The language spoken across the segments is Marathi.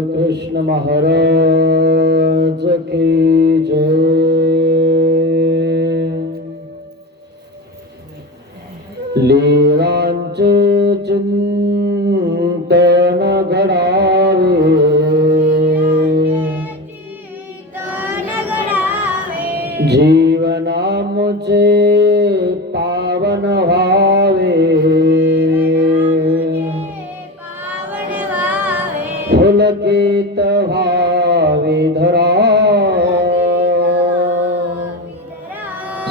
कृष्ण महाराज की जय। लीलांचे चिंतन घडावे, जीवनामुचे पावन व्हावे, पुलकित व्हावी धरा,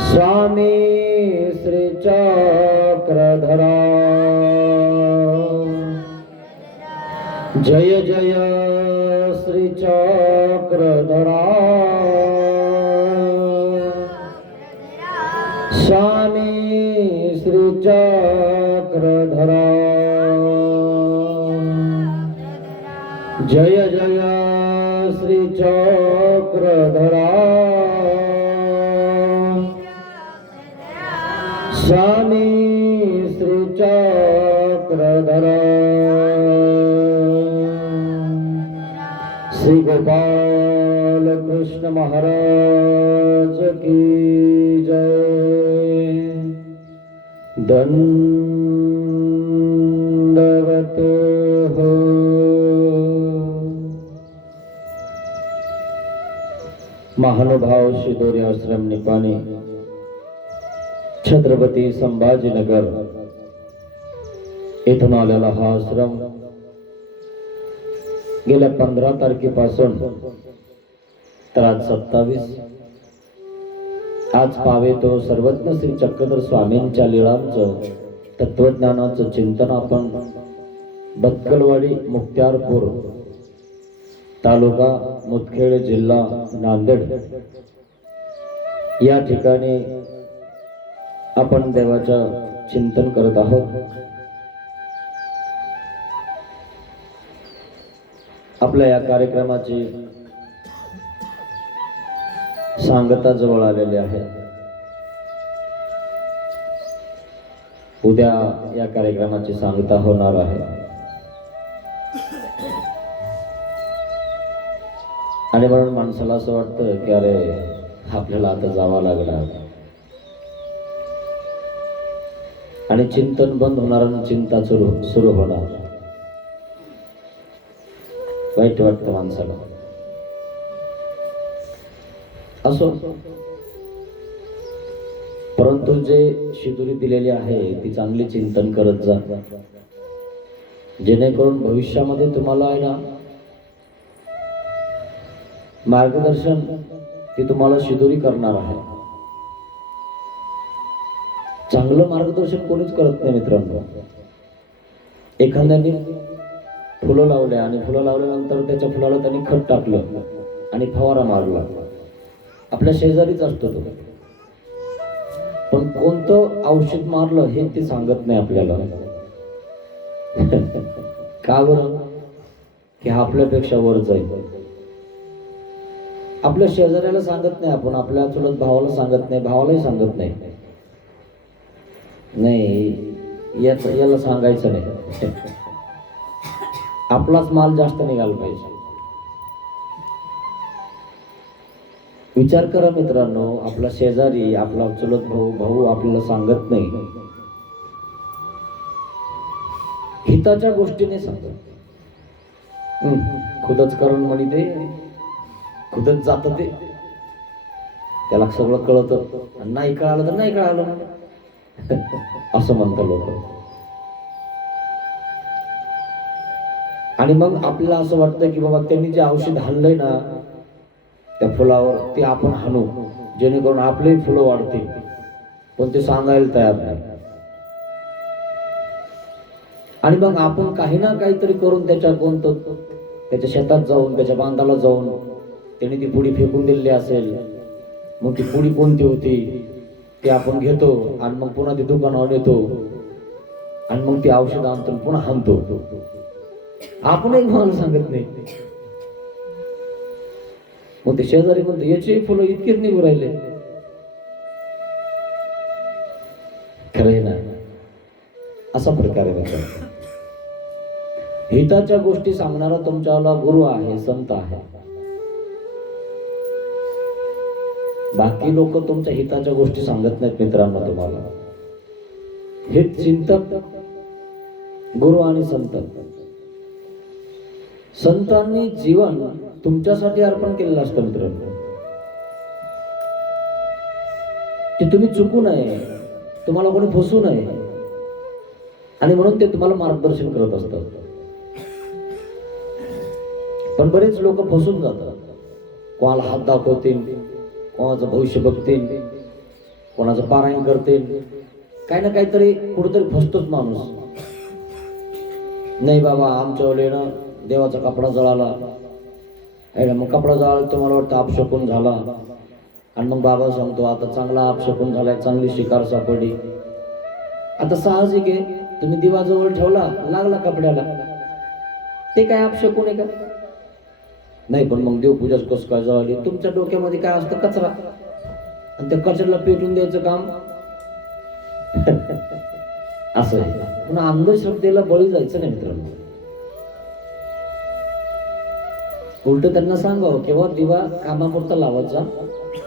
स्वामी श्री चक्रधरा। जय जय श्री चक्रधरा, स्वामी श्री चक्रधरा। जय जय श्री चक्रधरा, स्वामी श्री चक्रधरा। श्री गोपाल कृष्ण महाराज की जय। दंडवत हो। महानुभाव शिदोरी आश्रम निपाणी, छत्रपती संभाजीनगर येथून आलेला हा आश्रम गेल्या 15 तारखेपासून तर आज 27, आज पावे तो सर्वज्ञ श्री चक्रधर स्वामींच्या लीळांचं तत्वज्ञानाचं चिंतन आपण बत्कलवाडी मुक्त्यारपूर तालुका मुदखेड जिल्हा नांदेड या ठिकाणी आपण देवाचं चिंतन करत आहोत। आपल्या या कार्यक्रमाची सांगता जवळ आलेली आहे। उद्या या कार्यक्रमाची सांगता होणार आहे आणि म्हणून माणसाला असं वाटतं की अरे आपल्याला आता जावं लागणार आणि चिंतन बंद होणार आणि चिंता सुरू होणार। वाईट वाटतं माणसाला। असो, परंतु जे शिदोरी दिलेली आहे ती चांगली चिंतन करत जा, जेणेकरून भविष्यामध्ये तुम्हाला आहे ना मार्गदर्शन ती तुम्हाला शिदोरी करणार आहे। चांगलं मार्गदर्शन कोणीच करत नाही मित्रांनो। एखाद्याने फुलं लावले आणि फुलं लावल्यानंतर त्याच्या फुलाला त्यांनी खत टाकलं आणि फवारा मारला, आपल्या शेजारीच असतो तो, पण कोणतं औषध मारलं हे ते सांगत नाही आपल्याला। का बरं? की आपल्यापेक्षा वर जाईल। आपल्या शेजाऱ्याला सांगत नाही आपण, आपल्या चुलत भावाला सांगत नाही, भावालाही सांगत नाही, याला सांगायचं नाही। आपलाच माल जास्त निघाला पाहिजे। विचार करा मित्रांनो, आपला शेजारी, आपला चुलत भाऊ आपल्याला सांगत नाही, हिताच्या गोष्टीने सांगत। खुदच करून म्हणे ते खुदच जात, ते त्याला सगळं कळतं, नाही कळालं तर नाही कळालं असं म्हणतात लोक। आणि मग आपल्याला असं वाटतं की बाबा त्यांनी जे औषध हाणलंय ना त्या फुलावर ते आपण हाणू, जेणेकरून आपलेही फुलं वाढतील, पण ते सांगायला तयार नाही। आणि मग आपण काही ना काहीतरी करून त्याच्या शेतात जाऊन, त्याच्या बांधाला जाऊन त्यांनी ती पुडी फेकून दिलेली असेल, मग ती पुडी कोणती होती ते आपण घेतो आणि मग पुन्हा ती दुकानावर येतो आणि मग ती औषध आणतो आणि पुन्हा हाणतो. आपण एक मला सांगत नाही. मग ते शेजारी म्हणतो याची फुलं इतकेच निघू राहिले. खरे ना, असा प्रकार आहे. हिताच्या गोष्टी सांगणारा तुमच्याला गुरु आहे, संत आहे. बाकी लोक तुमच्या हिताच्या गोष्टी सांगत नाहीत मित्रांनो. तुम्हाला हे चिंतक गुरु आणि संत, संतांनी जीवन तुमच्यासाठी अर्पण केलेलं असतं मित्रांनो, की तुम्ही चुकू नये, तुम्हाला कोणी फसू नये, आणि म्हणून ते तुम्हाला मार्गदर्शन करत असतात. पण बरेच लोक फसून जातात. कोणाला हात दाखवतील, कोणाचं भविष्य बघतील, कोणाचं पारायण करतील, काही ना काहीतरी कुठेतरी फसतोच माणूस. नाही बाबा आमच्या वेळेनं देवाचा कपडा जळाला, मग कपडा जळाला तुम्हाला वाटतं अपशकुन झाला, आणि मग बाबा सांगतो आता चांगला अपशकुन झालाय, चांगली शिकार सापडली. आता साहजिक आहे, तुम्ही दिवा जवळ ठेवला, लागला कपड्याला, ते काय अपशकुन आहे का? नाही. पण मग देवपूजा कसं काय जळाली? तुमच्या डोक्यामध्ये काय असतं? कचरा. आणि त्या कचऱ्याला पेटून द्यायचं काम असं आहे. पण अंधश्रद्धेला बळी जायचं नाही मित्रांनो. उलट त्यांना सांगावं केव्हा दिवा कामापुरता लावत जा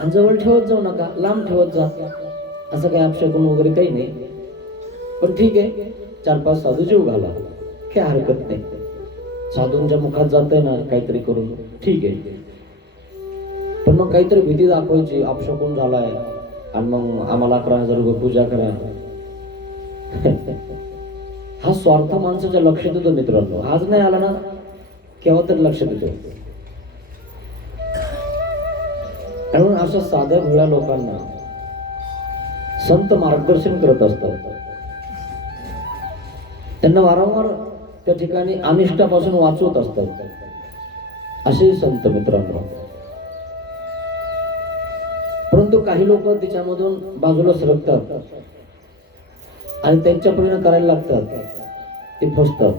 आणि जवळ ठेवत जाऊ नका, लांब ठेवत जा. असं काही अपशकुन वगैरे काही नाही. पण ठीक आहे, 4-5 साधू जीव घाला, काही हरकत नाही. साधूंच्या मुखात जातंय ना काहीतरी करून, ठीक आहे. पण मग काहीतरी भीती दाखवायची, अपशकुन झालाय आणि मग आम्हाला 11,000 रुपये पूजा करा. हा स्वार्थ माणसाच्या लक्षात येतो मित्रांनो. आज नाही आला ना, केव्हा तरी लक्षात येतो. म्हणून अशा साध्या भोळ्या लोकांना संत मार्गदर्शन करत असतात. त्यांना वारंवार त्या ठिकाणी अनिष्टापासून वाचवत असतात. असे संत मित्रांनो. परंतु काही लोक तिच्यामधून बाजूला सरकतात आणि त्यांच्या परीने करायला लागतात, ते फसतात.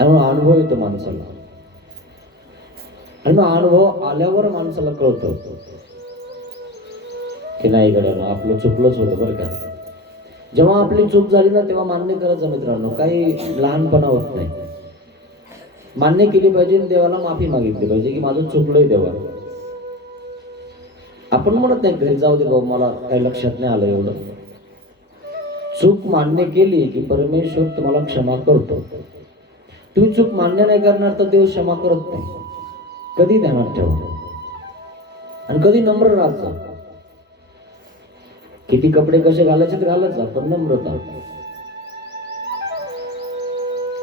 आणि अनुभव येतो माणसाला, आणि मग अनुभव आल्यावर माणसाला कळतं की नाही गड्या आपलं चुकलंच होतं बरं का. जेव्हा आपली चूक झाली ना तेव्हा मान्य करायचं मित्रांनो. काही लहानपणा होत नाही. मान्य केली पाहिजे, देवाला माफी मागितली पाहिजे की माझं चुकलंय देवा. आपण म्हणत नाही घरी जाऊ दे बाबा मला काही लक्षात नाही आलं एवढं. चूक मान्य केली की परमेश्वर तुम्हाला क्षमा करतो. तुम्ही चूक मान्य नाही करणार तर देव क्षमा करत नाही. कधी ध्यानात ठेवा आणि कधी नम्र राहायचा. किती कपडे कसे घालायचे तर घालत जा, पण नम्रता.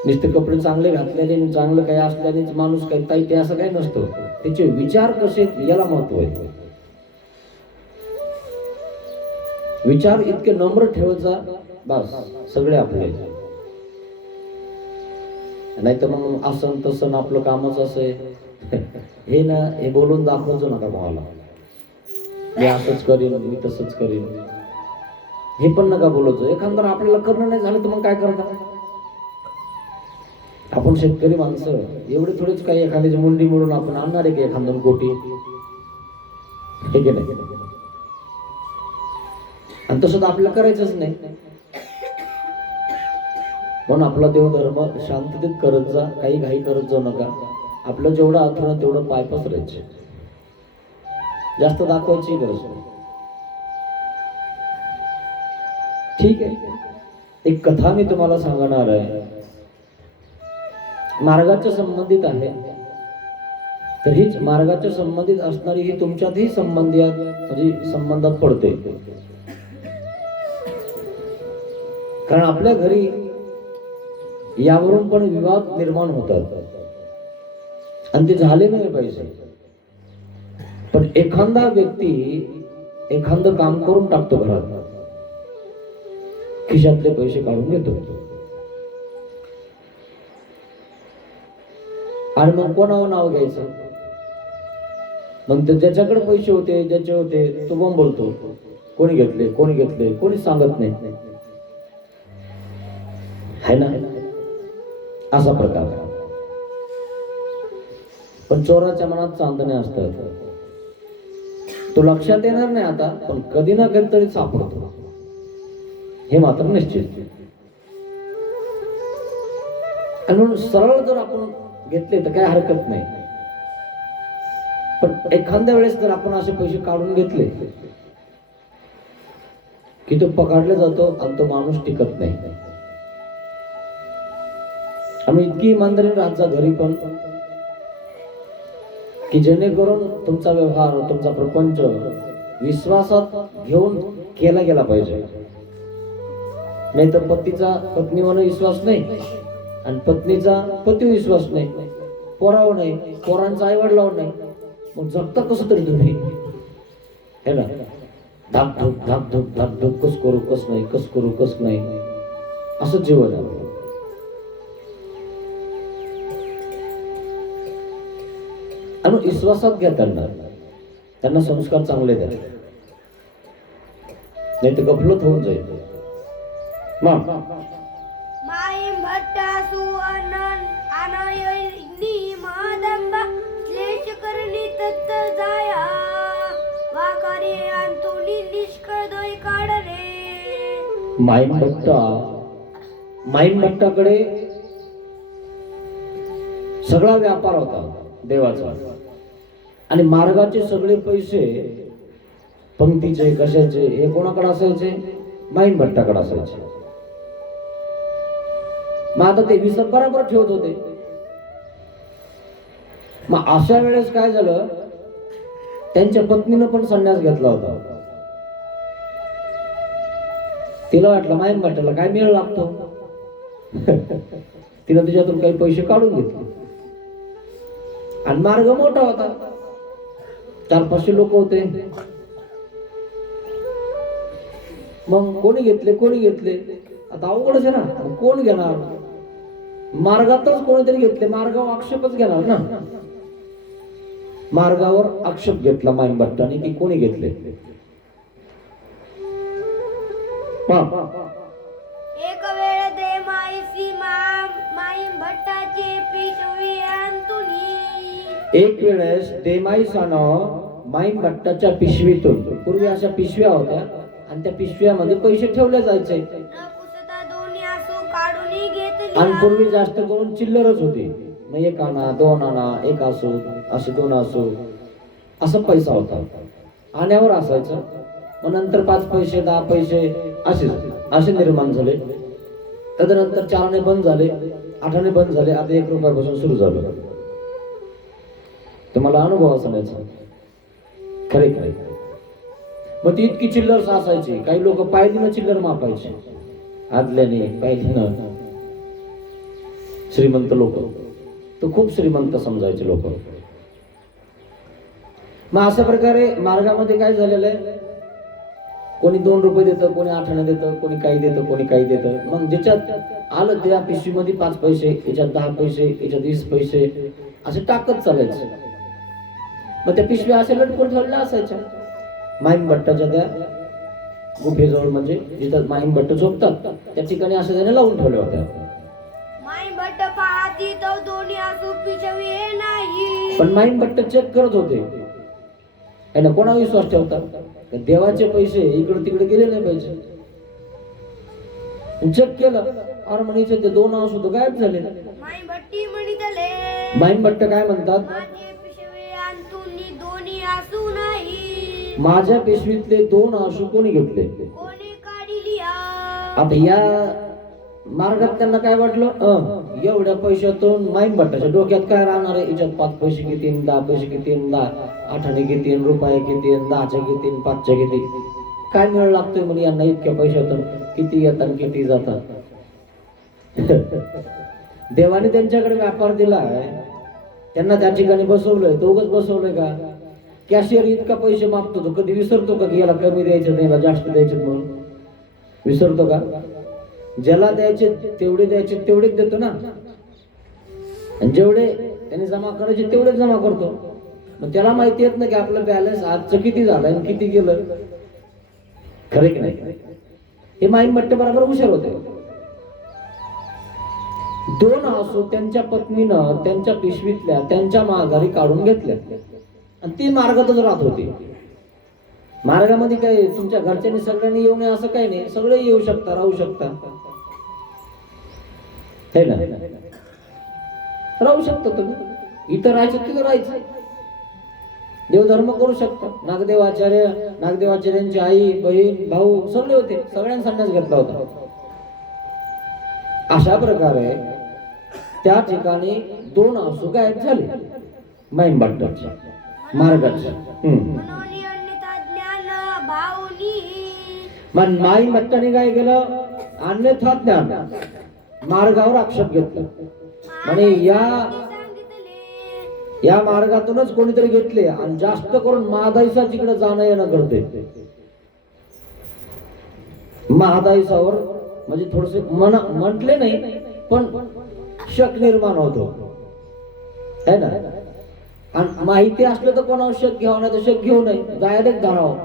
नुसते कपडे चांगले घातल्याने चांगलं काही असल्याने माणूस काही ताई ते असं काही नसतं. त्याचे विचार कसे याला महत्व आहे. विचार इतके नम्र ठेवत जा, बस सगळे आपले. नाही तर मग असं तसं आपलं कामच असं आहे हे ना, हे बोलून दाखवायचं नका कोणाला. मी असंच करीन, मी तसंच करीन, हे पण नका बोलायचं. एखादं आपल्याला करणं नाही झालं तर मग काय करता? आपण शेतकरी माणसं एवढे थोडेच काही एखाद्याची मुंडी मोडून आपण आणणार आहे की एखादं कोटी, हे की नाही? आणि तसं तर आपल्याला करायचंच नाही. म्हणून आपला देवधर्म शांततेत करत जा, काही घाई करत जाऊ नका. आपलं जेवढं आथरणं तेवढं पाय पसरायचे, जास्त दाखवायची गरज नाही. ठीक आहे. एक कथा मी तुम्हाला सांगणार आहे, मार्गाच्या संबंधित आहे. तर हीच मार्गाच्या संबंधित असणारी ही तुमच्यातही संबंधात पडते. कारण आपल्या घरी यावरून पण विवाद निर्माण होतात आणि ते झाले नाही पाहिजे. पण एखादा व्यक्ती एखादं काम करून टाकतो घरात, खिशातले पैसे काढून घेतो आणि मग कोणावर नाव घ्यायचं? मग ज्याच्याकडे पैसे होते ज्याचे होते तो बोलतो, कोणी घेतले कोणी सांगत नाही, है ना? असा प्रकार. पण चोराच्या मनात चांदणे असतात. तो लक्षात येणार नाही आता, पण कधी ना कधी तरी सापडतो, हे मात्र निश्चित. आणि म्हणून सरळ जर आपण घेतले तर काही हरकत नाही, पण एखाद्या वेळेस जर आपण असे पैसे काढून घेतले की तो पकडला जातो आणि तो माणूस टिकत नाही. आम्ही इतकी इमानदारी राहता घरी पण, की जेणेकरून तुमचा व्यवहार, तुमचा प्रपंच विश्वासात घेऊन केला गेला पाहिजे. नाही तर पतीचा पत्नीवर विश्वास नाही आणि पत्नीचा पतीवर विश्वास नाही, पोरावर नाही, पोरांचा आई वडिलावर नाही, मग जगता कसं तरी तुम्ही, है ना? धाक धूक कस करू कस नाही असं जीवन आहे. आणि विश्वासात घ्या त्यांना संस्कार चांगले द्या, नाही तर गफलत होऊन जाईल. माईमभट्टाकडे सगळा व्यापार होता देवाचा, आणि मार्गाचे सगळे पैसे पंक्तीचे कशाचे हे कोणाकडे असायचे? माईमभट्टाकडे असायचे. मग आता ते विसर बरोबर ठेवत होते. मग अशा वेळेस काय झालं, त्यांच्या पत्नीनं पण संन्यास घेतला होता. तिला वाटलं माईमभट्टाला काय मेळ लागतो, तिला तिच्यातून काही पैसे काढून घेतले. आणि मार्ग मोठा होता, 400-500 लोक होते. मग कोणी घेतले आता अवघडच आहे ना, कोण घेणार? मार्गातच कोणीतरी घेतले, मार्गावर आक्षेपच घेणार ना. मार्गावर आक्षेप घेतला माईमभट्टाने की कोणी घेतले. एक वेळ देमाईसी माईमभट्टाचे पिशवी आणतुनी. एक वेळेस देमाईसानं माईमभट्टाच्या पिशवीतून, पूर्वी अशा पिशव्या होत्या आणि त्या पिशव्यामध्ये पैसे ठेवले जायचे, आणि पूर्वी जास्त करून चिल्लरच होती. मग 1 आणा 2 आणा, 1 असो असे 2 असो असा पैसा होता, आण्यावर असायचं. मग नंतर 5 पैसे 10 पैसे असे निर्माण झाले. तदनंतर 4 आणे बंद झाले, 8 आणे बंद झाले, आता 1 रुपयापासून सुरू झालं. तुम्हाला अनुभव असण्याचा खरे खरे. मग ती इतकी चिल्लर असायची, काही लोक पायलीनं चिल्लर मापायचे, आदल्याने पायलीनं. श्रीमंत लोक तो खूप श्रीमंत समजायचे लोक. मग अशा प्रकारे मार्गामध्ये काय झालेलं आहे, कोणी 2 रुपये देतं, कोणी 8 आणे देतं, कोणी काही देतं. मग ज्याच्यात आलं त्या पिशवीमध्ये 5 पैसे, याच्यात 10 पैसे, याच्यात 20 पैसे असे टाकत चालायचं. मग त्या पिशव्या अशा लटकून ठेवल्या असायच्या माईमभट्टाच्या त्या गुफेजवळ, म्हणजे जिथं माईमभट्ट झोपतात त्या ठिकाणी अशा त्याने लावून ठेवल्या होत्या. माईमभट्ट पाहती तो दोन्ही आसू पिशवी नाही. पण माईमभट्ट चेक करत होते, याला कोणा विश्वास ठेवतात? देवाचे पैसे इकडे तिकडे गेले नाही पाहिजे. चेक केलं, अरे म्हणायचे ते 2 आसू तर गायब झाले. माईमभट्ट काय म्हणतात, माझ्या पिशवीतले 2 आसू कोणी घेतले? आता या मार्गात त्यांना काय वाटलं, एवढ्या पैशातून माईमभट्टाच्या डोक्यात काय राहणार आहे, याच्यात 5 पैसे घेतील, 10 पैसे घेतील, 8 आणे घेतील, रुपये घेतील, 10चे घेतील, 5चे घेतील, काय मेळ लागतोय म्हणजे यांना इतक्या पैशातून, किती येतात किती जातात. देवाने त्यांच्याकडे व्यापार दिलाय, त्यांना त्या ठिकाणी बसवलंय. तो उगाच बसवलंय का? कॅशियर इतका पैसे मागतो, तो कधी विसरतो का की याला कमी द्यायचं नाही, याला जास्त द्यायचे म्हणून विसरतो का? ज्याला द्यायचे तेवढेच देतो ना, आणि जेवढे त्याने जमा करायचे तेवढेच जमा करतो. मग त्याला माहिती येत नाही की आपलं बॅलन्स आजचं किती झालं आणि किती गेलं. खरे की नाही? हे माईन भट्ट बरोबर हुशार होते. दोन आसू त्यांच्या पत्नीनं त्यांच्या पिशवीतल्या त्यांच्या माघारी काढून घेतल्या आणि ती मार्गातच राहत होती. मार्गामध्ये काय तुमच्या घरच्यांनी सगळ्यांनी येऊ नये असं काही नाही, सगळे येऊ शकता, राहू शकता, है ना? राहू शकता तुम्ही, इथं राहायचं तिथं राहायचं, देवधर्म करू शकता. नागदेवाचार्यांची आई बहीण भाऊ सगळे होते, सगळ्यांनी संन्यास घेतला होता. अशा प्रकारे त्या ठिकाणी दोन आसू गायब झाले माईन भट्टाच्या मार्गाचे. मनोनी अन्यथा ज्ञान भावनी. मग माईन भट्टाने काय केलं? अन्यथा ज्ञान मार्गावर आक्षेप घेतला. म्हणे या मार्गातूनच कोणीतरी घेतले आणि जास्त करून महादाईसा तिकडे जाणं येणं करते. महादाईसावर म्हणजे थोडसे म्हटले नाही पण शक निर्माण होतो, है ना? आणि माहिती असलं तर कोणावर शक घ्यावं, नाही तर शक घेऊ नये, डायरेक्ट धरावं.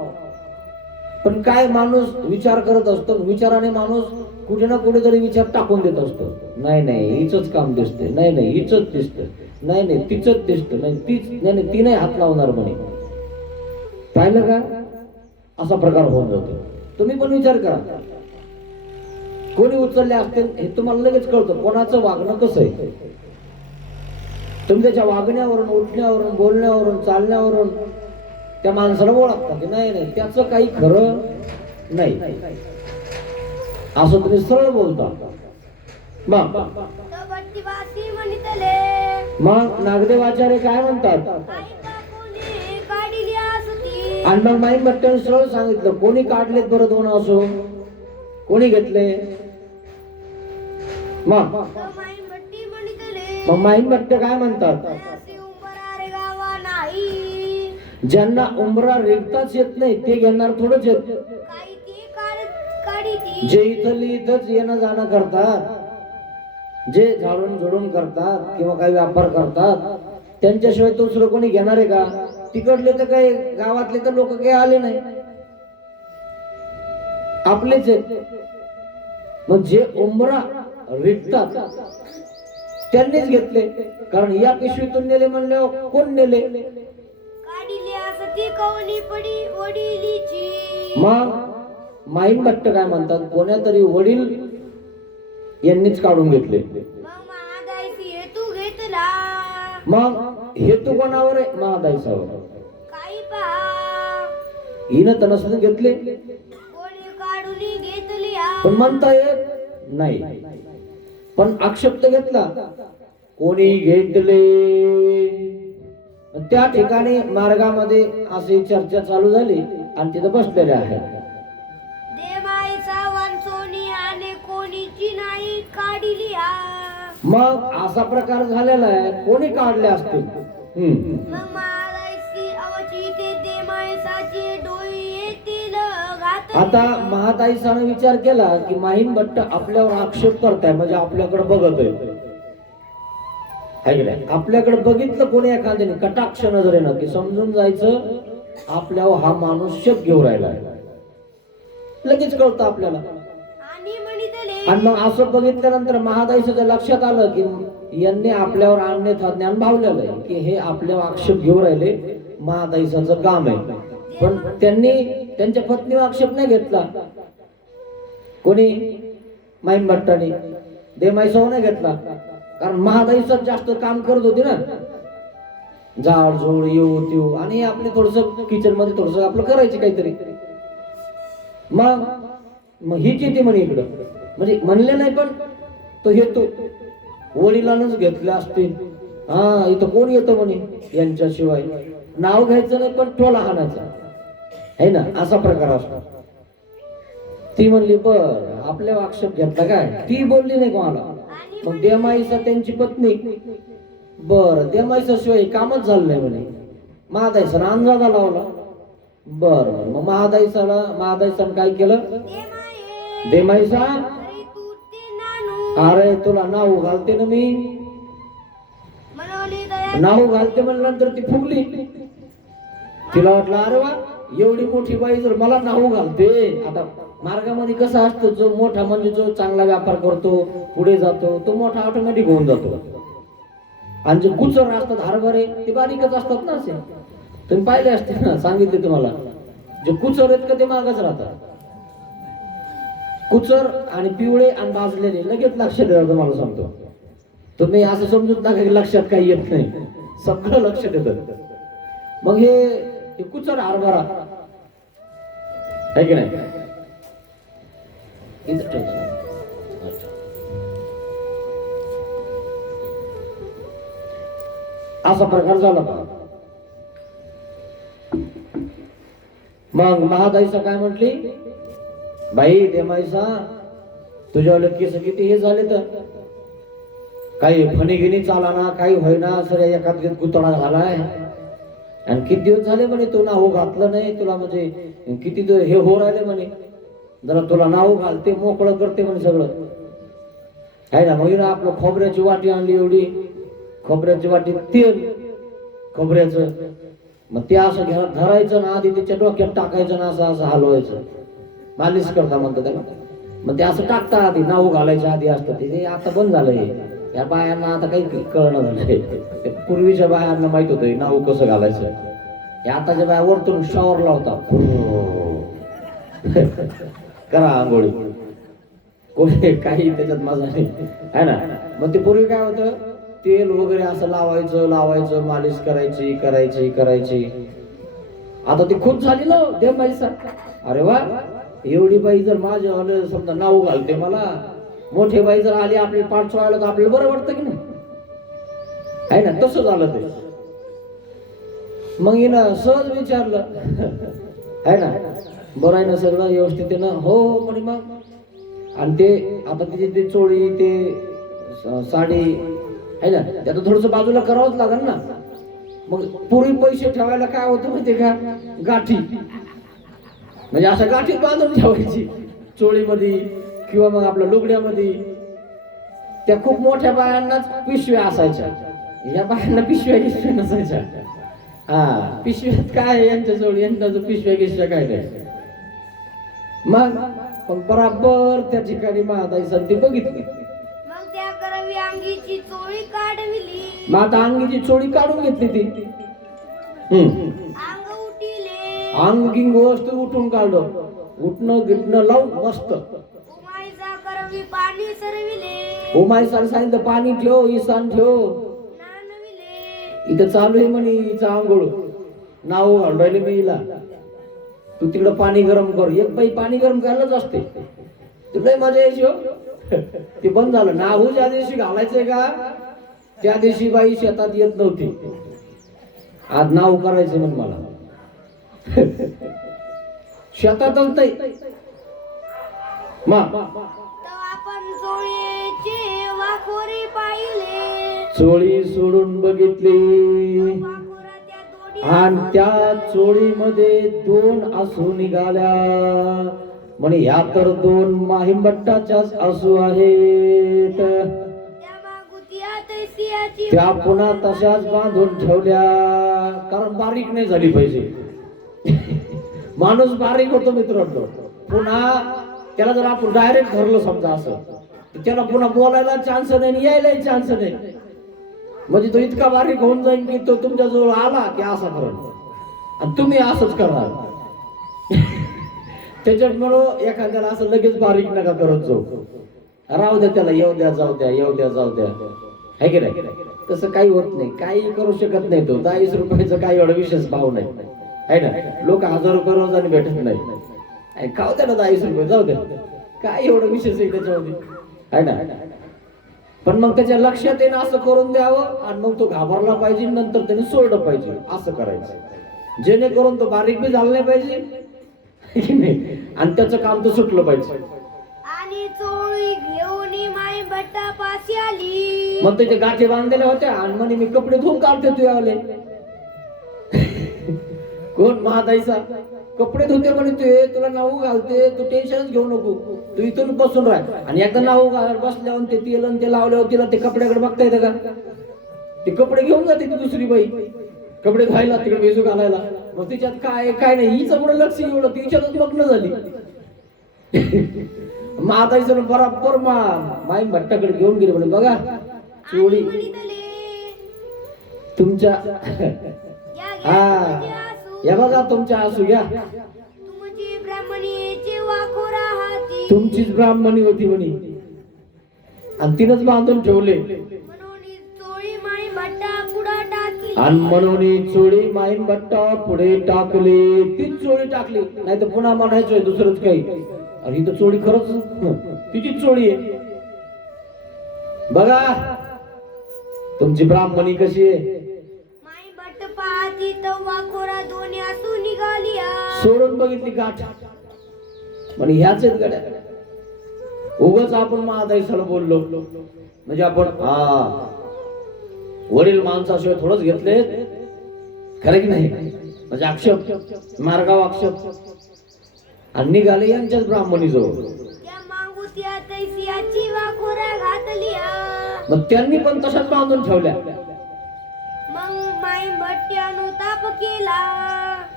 पण काय माणूस विचार करत असतो, विचाराने माणूस कुठे ना कुठेतरी विचार टाकून देत असतो. नाही हिचंच काम दिसते, नाही हिचंच दिसतं, नाही तिचंच दिसतं, नाही तीच, नाही ती नाही हात लावणार म्हणे. पाहिलं का? असा प्रकार होऊन जातो. तुम्ही पण विचार करा, कोणी उचलले असते हे तुम्हाला लगेच कळतं कोणाचं वागणं कसं आहे. तुम्ही त्याच्या वागण्यावरून, उठण्यावरून, बोलण्यावरून, चालण्यावरून त्या माणसाला ओळखता की नाही त्याचं काही खरं नाही, असं तुम्ही सरळ बोलता. मग नागदेवाचार्य काय म्हणतात? आणि मग माईन भट्टाने सरळ सांगितलं कोणी काढलेत बरं दोन आसू, कोणी घेतले? मग माईन भट्ट काय म्हणतात? ज्यांना उंबरा रेगताच येत नाही ते घेणार थोडंच येत. जे इथली इथंच येणं जाणं करतात, जे झाडून झोडून करतात किंवा काही व्यापार करतात, त्यांच्याशिवाय दुसरं कोणी घेणार आहे का? तिकडले तर काही गावातले तर लोक काही आले नाही, आपलेच आहेत. मग जे उंबरा रिकतात त्यांनीच घेतले, कारण या पिशवीतून नेले म्हणल्यावर कोण नेले? मग माईन भट्ट काय म्हणतात? कोण्यातरी वडील यांनीच काढून घेतले. मग हेतू कोणावर आहे? महादाईसावर. हिनं तर नसलं घेतले, पण म्हणता येत नाही. पण आक्षेप तर घेतला, कोणी घेतले. त्या ठिकाणी मार्गामध्ये अशी चर्चा चालू झाली आणि तिथं बसलेले आहे. मग असा प्रकार झालेला आहे, कोणी काढले असतील. आता महादाईसाने विचार केला की माहीन भट्ट आपल्यावर आक्षेप करताय म्हणजे आपल्याकडे बघत आहे. आपल्याकडे बघितलं कोणी एखाद्याने कटाक्ष नजरेनं की समजून जायचं आपल्यावर हा माणूस शक घेऊन राहिला, लगेच कळतं आपल्याला. आणि मग असं बघितल्यानंतर महादाईसाच्या लक्षात आलं की यांनी आपल्यावर अन्यथा ज्ञान भावलेलं आहे की हे आपल्यावर आक्षेप घेऊन राहिले, महादाईसाचं काम आहे. पण त्यांनी त्यांच्या पत्नीवर आक्षेप नाही घेतला. कोणी? माईन भट्टाने. देमाईसावर नाही घेतला, कारण महादाईसात जास्त काम करत होती ना, झाड झोड येऊ तेऊ, आणि आपले थोडस किचन मध्ये थोडस आपलं करायचे काहीतरी. मग हीच येते म्हणे इकडं, म्हणजे म्हणले नाही पण तो येतो. वडिलांनाच घेतले असतील, हा इथं कोण येतं म्हणे यांच्याशिवाय. नाव घ्यायचं नाही पण टोला हाणायचा आहे ना, असा प्रकार असतो. ती म्हणली बर आपल्या आक्षेप घेतला काय? ती बोलली नाही कोणाला. मग देमाईसा त्यांची पत्नी, बर देमाईसा शिवाय कामच झालं नाही म्हणे. महादाईसानं अंदाजा लावला. बर मग महादाईसानं काय केलं? देमाईसा अरे तुला नाव घालते ना मी, नाव घालते म्हणल्यानंतर ती फुगली. तिला वाटलं अरे वा एवढी मोठी बाई जर मला नाहू घालते, आता मार्गामध्ये कसं असतं, जो मोठा म्हणजे जो चांगला व्यापार करतो, पुढे जातो, तो मोठा ऑटोमॅटिक होऊन जातो. आणि जे कुचर असतात हरभरे ते बारीकच असतात ना, असे तुम्ही पाहिले असते ना, सांगितले तुम्हाला. जे कुचर आहेत का ते मागच राहतात. कुचर आणि पिवळे आणि भाजलेले लगेच लक्षात येतात. तुम्हाला सांगतो, तुम्ही असं समजूत नका की लक्षात काही येत नाही, सगळं लक्षात येतं. मग हे कुचर हरभरा आहे की नाही, इथं ठेवायचं. अच्छा. असा प्रकार झाला का? मग महादाईसा काय म्हटली, बाई देमाईसा तुझ्या केस किती हे झाले, तर काही फणीगिनी चालाना, काही होईना, सर एखाद गुतडा झालाय. आणि किती दिवस झाले म्हणे तू नाव घातलं नाही, तुला म्हणजे किती हे हो राहिले म्हणे, जरा तुला नाव घालते, मोकळं करते म्हणे सगळं आहे ना. मग ना आपलं खोबऱ्याची वाटी आणली, एवढी खोबऱ्याची वाटी, तेल खोबऱ्याचं, मग ते असं धरायचं ना, आधी त्याच्या डोक्यात टाकायचं ना, असं असं हलवायचं, मालिश करता म्हणतो त्याला. मग ते असं टाकता आधी, नाव घालायच्या आधी असतं ते आता बंद झालंय. या बायांना आता काही कळणं झालंय. पूर्वीच्या बायांना माहित होतं नाव कसं घालायचं. हे आताच्या बाया वरतून शॉवर लावता, करा आंघोळी, कोणी काही त्याच्यात मजा नाही आहे ना. मग ते पूर्वी काय होतं, तेल वगैरे असं लावायचं, मालिश करायची. आता ती खूप झाली ना देवबाईचा. अरे वा, एवढी बाई जर माझ्या समजा नाव घालते मला, मोठे बाई जर आली आपली पाठ सोडायला, तर आपल्याला बरं वाटतं की नाही, आहे ना. तसं झालं ते. मग हिनं सहज विचारलं, आहे ना, बरं आहे ना सगळं व्यवस्थित आहे ना, हो म्हणे. मग आणि ते आता तिची ते चोळी, ते साडी आहे ना, त्यात थोडस बाजूला करावंच लागेल ना. मग पूर्वी पैसे ठेवायला काय होतं माहितीये का, गाठी, म्हणजे अशा गाठीत बांधून ठेवायची चोळीमध्ये किंवा मग आपल्या लुगड्यामध्ये. त्या खूप मोठ्या बायांनाच पिशव्या असायच्या, या बायांना पिशव्या नसायच्या. हा, पिशव्यात काय यांच्या चोळी, यांच्या पिशव्या काय नाही. मग बराबर त्या ठिकाणी महादाई संती बघितली. मग त्या करवी अंगीची चोळी काढविली. मग आता अंगीची चोळी काढून घेतली ती. अंग उठिले, अंग गिंग वस्तू उठून काढलं, उठणं गिटणं लावून मस्त. उमाईचा करवी पाणी सरविले, उमाई सर सांगितलं पाणी ठेव, इसान ठेव. नानविले, इथं चालू आहे म्हणे हिचं आंघोळ, नाव घालून मी हिला, तू तिकडं पाणी गरम कर. एक बाई पाणी गरम करायलाच असते, तिकडे मजा यायची हो. ते बंद झालं. नाहू ज्या दिवशी घालायचंय का, त्या दिवशी बाई शेतात येत नव्हती. आज नाव करायचं म्हण मला, शेतातच नाही. तेव्हा आपण चोळीचे वाखोरे पाहिले, चोळी सोडून बघितली वाखोरा त्या दोडी आणि त्या चोळीमध्ये 2 आसू निघाल्या. म्हणे ह्या तर 2 माहिमट्टाच्याच आसू आहेत. त्या मागुतिया तैसियाची त्या पुन्हा तशाच बांधून ठेवल्या, कारण बारीक नाही झाली पाहिजे. माणूस बारीक होतो मित्रांनो. पुन्हा त्याला जर आपण डायरेक्ट धरलं समजा असं, त्याला पुन्हा बोलायला चान्स नाही, यायलाही चान्स नाही. म्हणजे तो इतका बारीक होऊन जाईल की तो तुमच्या जवळ आला की असा करेल आणि तुम्ही असंच करणार. त्याच्यामुळं एखाद्याला असं लगेच बारीक नका करत जाऊ, राहू द्या त्याला, येऊ द्या जाऊ द्या, है की नाही. तसं काही होत नाही, काही करू शकत नाही तो. 10-20 रुपयाचं काही एवढा विशेष भाव नाही, आहे ना. लोक 1000 रुपये रोजाने भेटत नाही, खाऊ द्या ना 10-20 रुपये, जाऊ द्या, काय एवढं विशेष आहे त्याच्यामध्ये, आहे ना. पण मग त्याच्या लक्षात येणं असं करून द्यावं, आणि मग तो घाबरला पाहिजे, नंतर त्याने सोडलं पाहिजे. असं करायचं जेणेकरून तो बारीक बी झाला नाही पाहिजे आणि त्याचं काम तर सुटलं पाहिजे. आणि चोळी घेऊन माई भट्टा पाशी आली. मग त्याचे गाठी बांधलेल्या होत्या आणि म्हणे मी कपडे धुवून काढते तू यावले. कोण महादाईचा कपडे धुते म्हणे, तू तुला नाऊ घालते, तू टेन्शनच घेऊ नको, तू इथून बसून राह. आणि एकदा नाऊ घाल बसल्यावर ते तेल आणि ते लावल्यावर तिला ते कपड्याकडे बघता येतं का, ते कपडे घेऊन जाते ती दुसरी बाई कपडे धुवायला, तिकडे वेजू घालायला. मग तिच्यात काय काय नाही, हिचं पुढे लक्ष एवढं तिच्यातच मग्न झाली. माताईचं बरोबर माई भट्टाकडे घेऊन गेले म्हणे, बघा चोळी आणि म्हणितले, तुमच्या या घ्या हा तुमचे आसू. या बघा तुमच्या आसू घ्या, तुमची ब्राह्मणीचे वाखोरा हाती. तुमचीच ब्राह्मणी होती म्हणे आणि तिनंच बांधून ठेवले. म्हणून ही चोळी माई भट्टा पुढं टाकली. आणि म्हणून चोळी माईन भट्टा पुढे टाकली. तीच चोळी टाकली, नाही तर पुन्हा म्हणायचोय दुसरंच काही. आणि ही तर चोळी खरंच तिचीच चोळी आहे. बघा तुमची ब्राह्मणी कशी आहे. माई भट्ट पाहती तर वाखोरा दोन्ही आसू निघाली. सोडून बघितली गाठ, म्हणे ह्याच आहेत गड्या. उगाच आपण महादाईसाला बोललो म्हणजे आपण हा वडील माणसाशिवाय थोडंच घेतले, खरं की नाही. म्हणजे आक्षेप मार्गाव आक्षेप आणि निघाले यांच्याच ब्राह्मणी जवळ. त्या मागुत्या तैसियाची वाखोरा घातली. मग त्यांनी पण तशाच बांधून ठेवल्या. मग माई भट्ट्यानु ताप केला.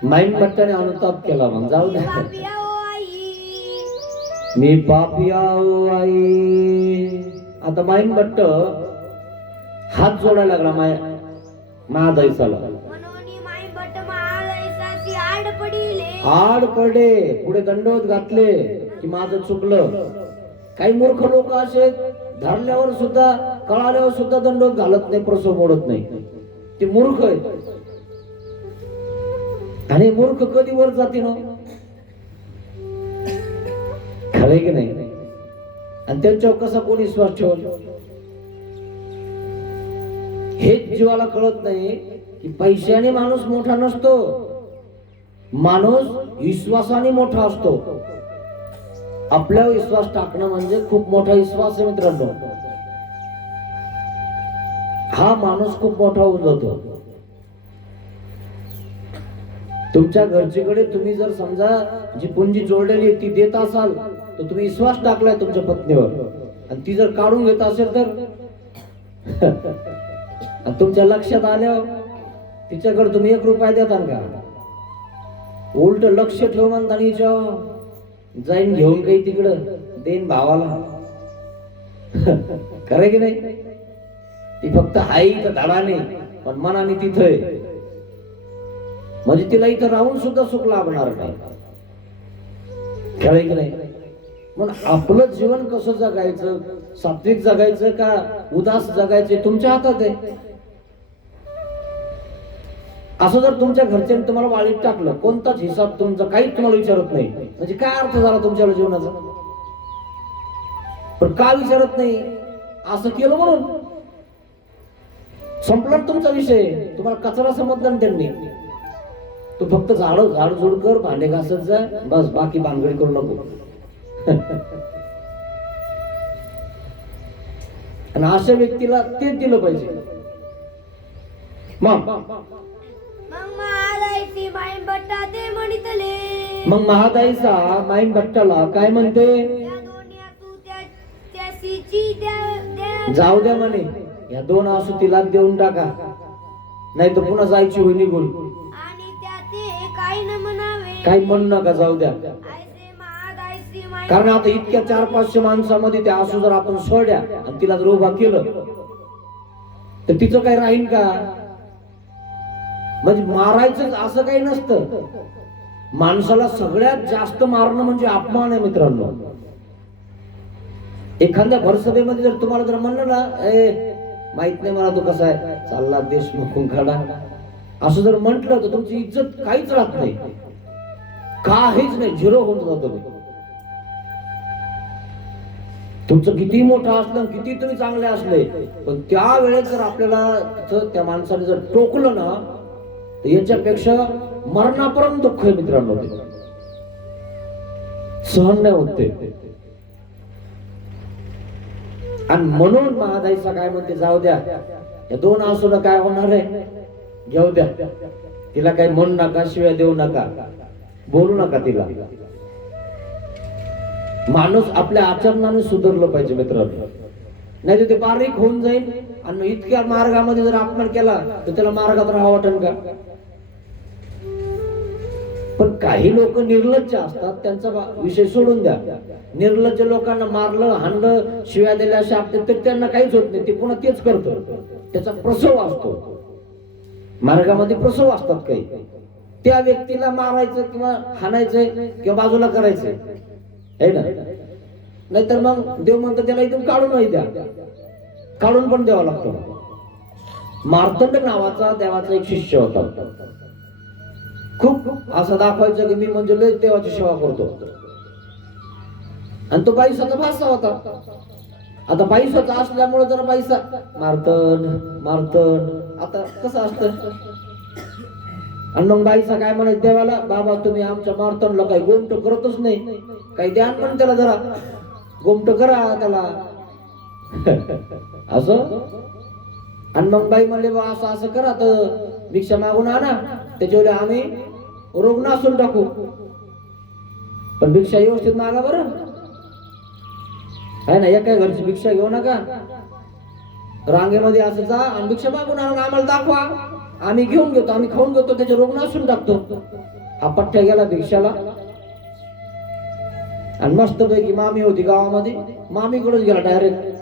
माईन भट्टाने अनुताप केला. मग जाऊ द्या, पापी आहो आई. मी पापी आहो आई. आता माईन भट्ट हात जोडायला लागला महादाईसाला. म्हणून माई भट्ट महादैसाची आड पडिले. आड पडे पुढे दंडवत घातले की माझं चुकलं. काही मूर्ख लोक असे धरल्यावर सुद्धा कळाल्यावर सुद्धा दंडवत घालत नाही, प्रसव मोडत नाही. ते मूर्ख आहेत. आणि मूर्ख कधी वर जाते ना, खरंय की नाही. आणि त्यांच्यावर कसा कोणी विश्वास ठेवला हेच जीवाला कळत नाही की पैशाने माणूस मोठा नसतो, माणूस विश्वासाने मोठा असतो. आपल्यावर विश्वास टाकणं म्हणजे खूप मोठा विश्वास आहे मित्रांनो. हा माणूस खूप मोठा होऊन जातो. तुमच्या घरचीकडे तुम्ही जर समजा जी पुंजी जोडलेली ती देत असाल तर तुम्ही विश्वास टाकलाय तुमच्या पत्नीवर, आणि ती जर काढून घेत असेल तर तुमच्या लक्षात आल्यावर तिच्याकडे तुम्ही 1 रुपया देता का? उलट लक्ष ठेव म्हणता जाईन घेऊन काही तिकडं देईन भावाला. खरं की नाही. ती फक्त आई तर धडाने पण मनाने तिथं आहे. म्हणजे तिला इथं राहून सुद्धा सुख लाभणार नाही. खरं की नाही. मग आपलं जीवन कसं जगायचं, सात्विक जगायचं का उदास जगायचं तुमच्या हातात आहे. असं जर तुमच्या घरच्यांनी तुम्हाला वाळीत टाकलं, कोणताच हिसाब तुमचा काहीच तुम्हाला विचारत नाही, म्हणजे काय अर्थ झाला तुमच्या जीवनाचा. पण का विचारत नाही, असं केलं म्हणून संपला तुमचा विषय. तुम्हाला कचरा समजला ना त्यांनी. तू फक्त झाडझूड कर, भांडे घासत जा, बस, बाकी भानगडी करू नको. आणि अशा व्यक्तीला तेच दिलं पाहिजे. मग महादाईची माई भट्टा ते म्हणितले. मग महादाईचा माईन भट्टाला काय म्हणते, त्या दोन्ही आसू त्या सीची द्या. जाऊ द्या म्हणे, या 2 आसू तिला देऊन टाका, नाही तर पुन्हा जायची होई निघून. आणि त्या ते काही न म्हणावे. काही म्हणू नका, जाऊ द्या. ऐसे महादाईची माई. कारण आता इतक्या 400-500 माणसामध्ये त्या आसू जर आपण सोडल्या आणि तिला जर उभा केलं तर तिचं काही राहील का? म्हणजे मारायचं असं काही नसतं. माणसाला सगळ्यात जास्त मारणं म्हणजे अपमान आहे मित्रांनो. एखाद्या भरसभेमध्ये जर तुम्हाला जर म्हणलं ना, माहित नाही मला तो कसा आहे, चालला देशमुख खडा, असं जर म्हटलं तर तुमची इज्जत काहीच राहत नाही, काहीच नाही, 0 होऊन जातो. तुमचं किती मोठं असलं, किती तुम्ही चांगले असले, पण त्या वेळेस जर आपल्याला त्या माणसाने जर टोकलं ना, तर याच्यापेक्षा मरणापर्यंत दुःख आहे मित्रांनो. सहन नाही होते. आणि म्हणून महादाईचा काय म्हणते, जाऊ द्या, या 2 आसूला काय होणार आहे, घेऊ द्या. तिला काही म्हणू नका, शिव्या देऊ नका, बोलू नका तिला. माणूस आपल्या आचरणाने सुधारलं पाहिजे मित्रांनो. नाही तर ते बारीक होऊन जाईल आणि इतक्या मार्गामध्ये जर अपमान केला तर त्याला मार्गात राहावं वाटेल का? पण काही लोक निर्लज्ज असतात, त्यांचा विषय सोडून द्या. निर्लज्ज लोकांना मारलं, हाणलं, शिव्या दिल्या, शाप दिले तर त्यांना काहीच होत नाही, ते पुन्हा तेच करतो. त्याचा प्रसव असतो, मार्गामध्ये प्रसव असतात काही. त्या व्यक्तीला मारायचं किंवा हाणायचंय किंवा बाजूला करायचंय है ना. नाहीतर मग देव म्हणतो त्याला इथून काढूनही द्या, काढून पण द्यावा लागतो. मार्तंड नावाचा देवाचा एक शिष्य होता. खूप असं दाखवायचं की मी म्हणजे लय देवाची सेवा करतो. आणि तो पैशाचा भासा होता. आता पैशाचा असल्यामुळे जरा पैसा मार्तंड मार्तंड आता कसं असतं. आणि मग बाईसा काय म्हणत देवाला, बाबा तुम्ही आमच्या मार्तंडला काही गोमट करतच नाही, काही द्या पण त्याला जरा गोमट करा त्याला असं. आणि मग बाई म्हणले बा असं असं करा, तर भिक्षा मागून आणा, त्याच्यावर आम्ही रोग नासून टाकू, पण भिक्षा व्यवस्थित मागा बरं आहे ना. एका घरची भिक्षा घेऊ नका, रांगेमध्ये असं जा आणि भिक्षा मागून आणून आम्हाला दाखवा, आम्ही घेऊन घेतो, आम्ही खाऊन घेतो, त्याचे रोग नासून टाकतो. हा पठ्ठ्या गेला भिक्षाला. आणि मस्त पैकी मामी होती गावामध्ये, मामीकडेच गेला डायरेक्ट.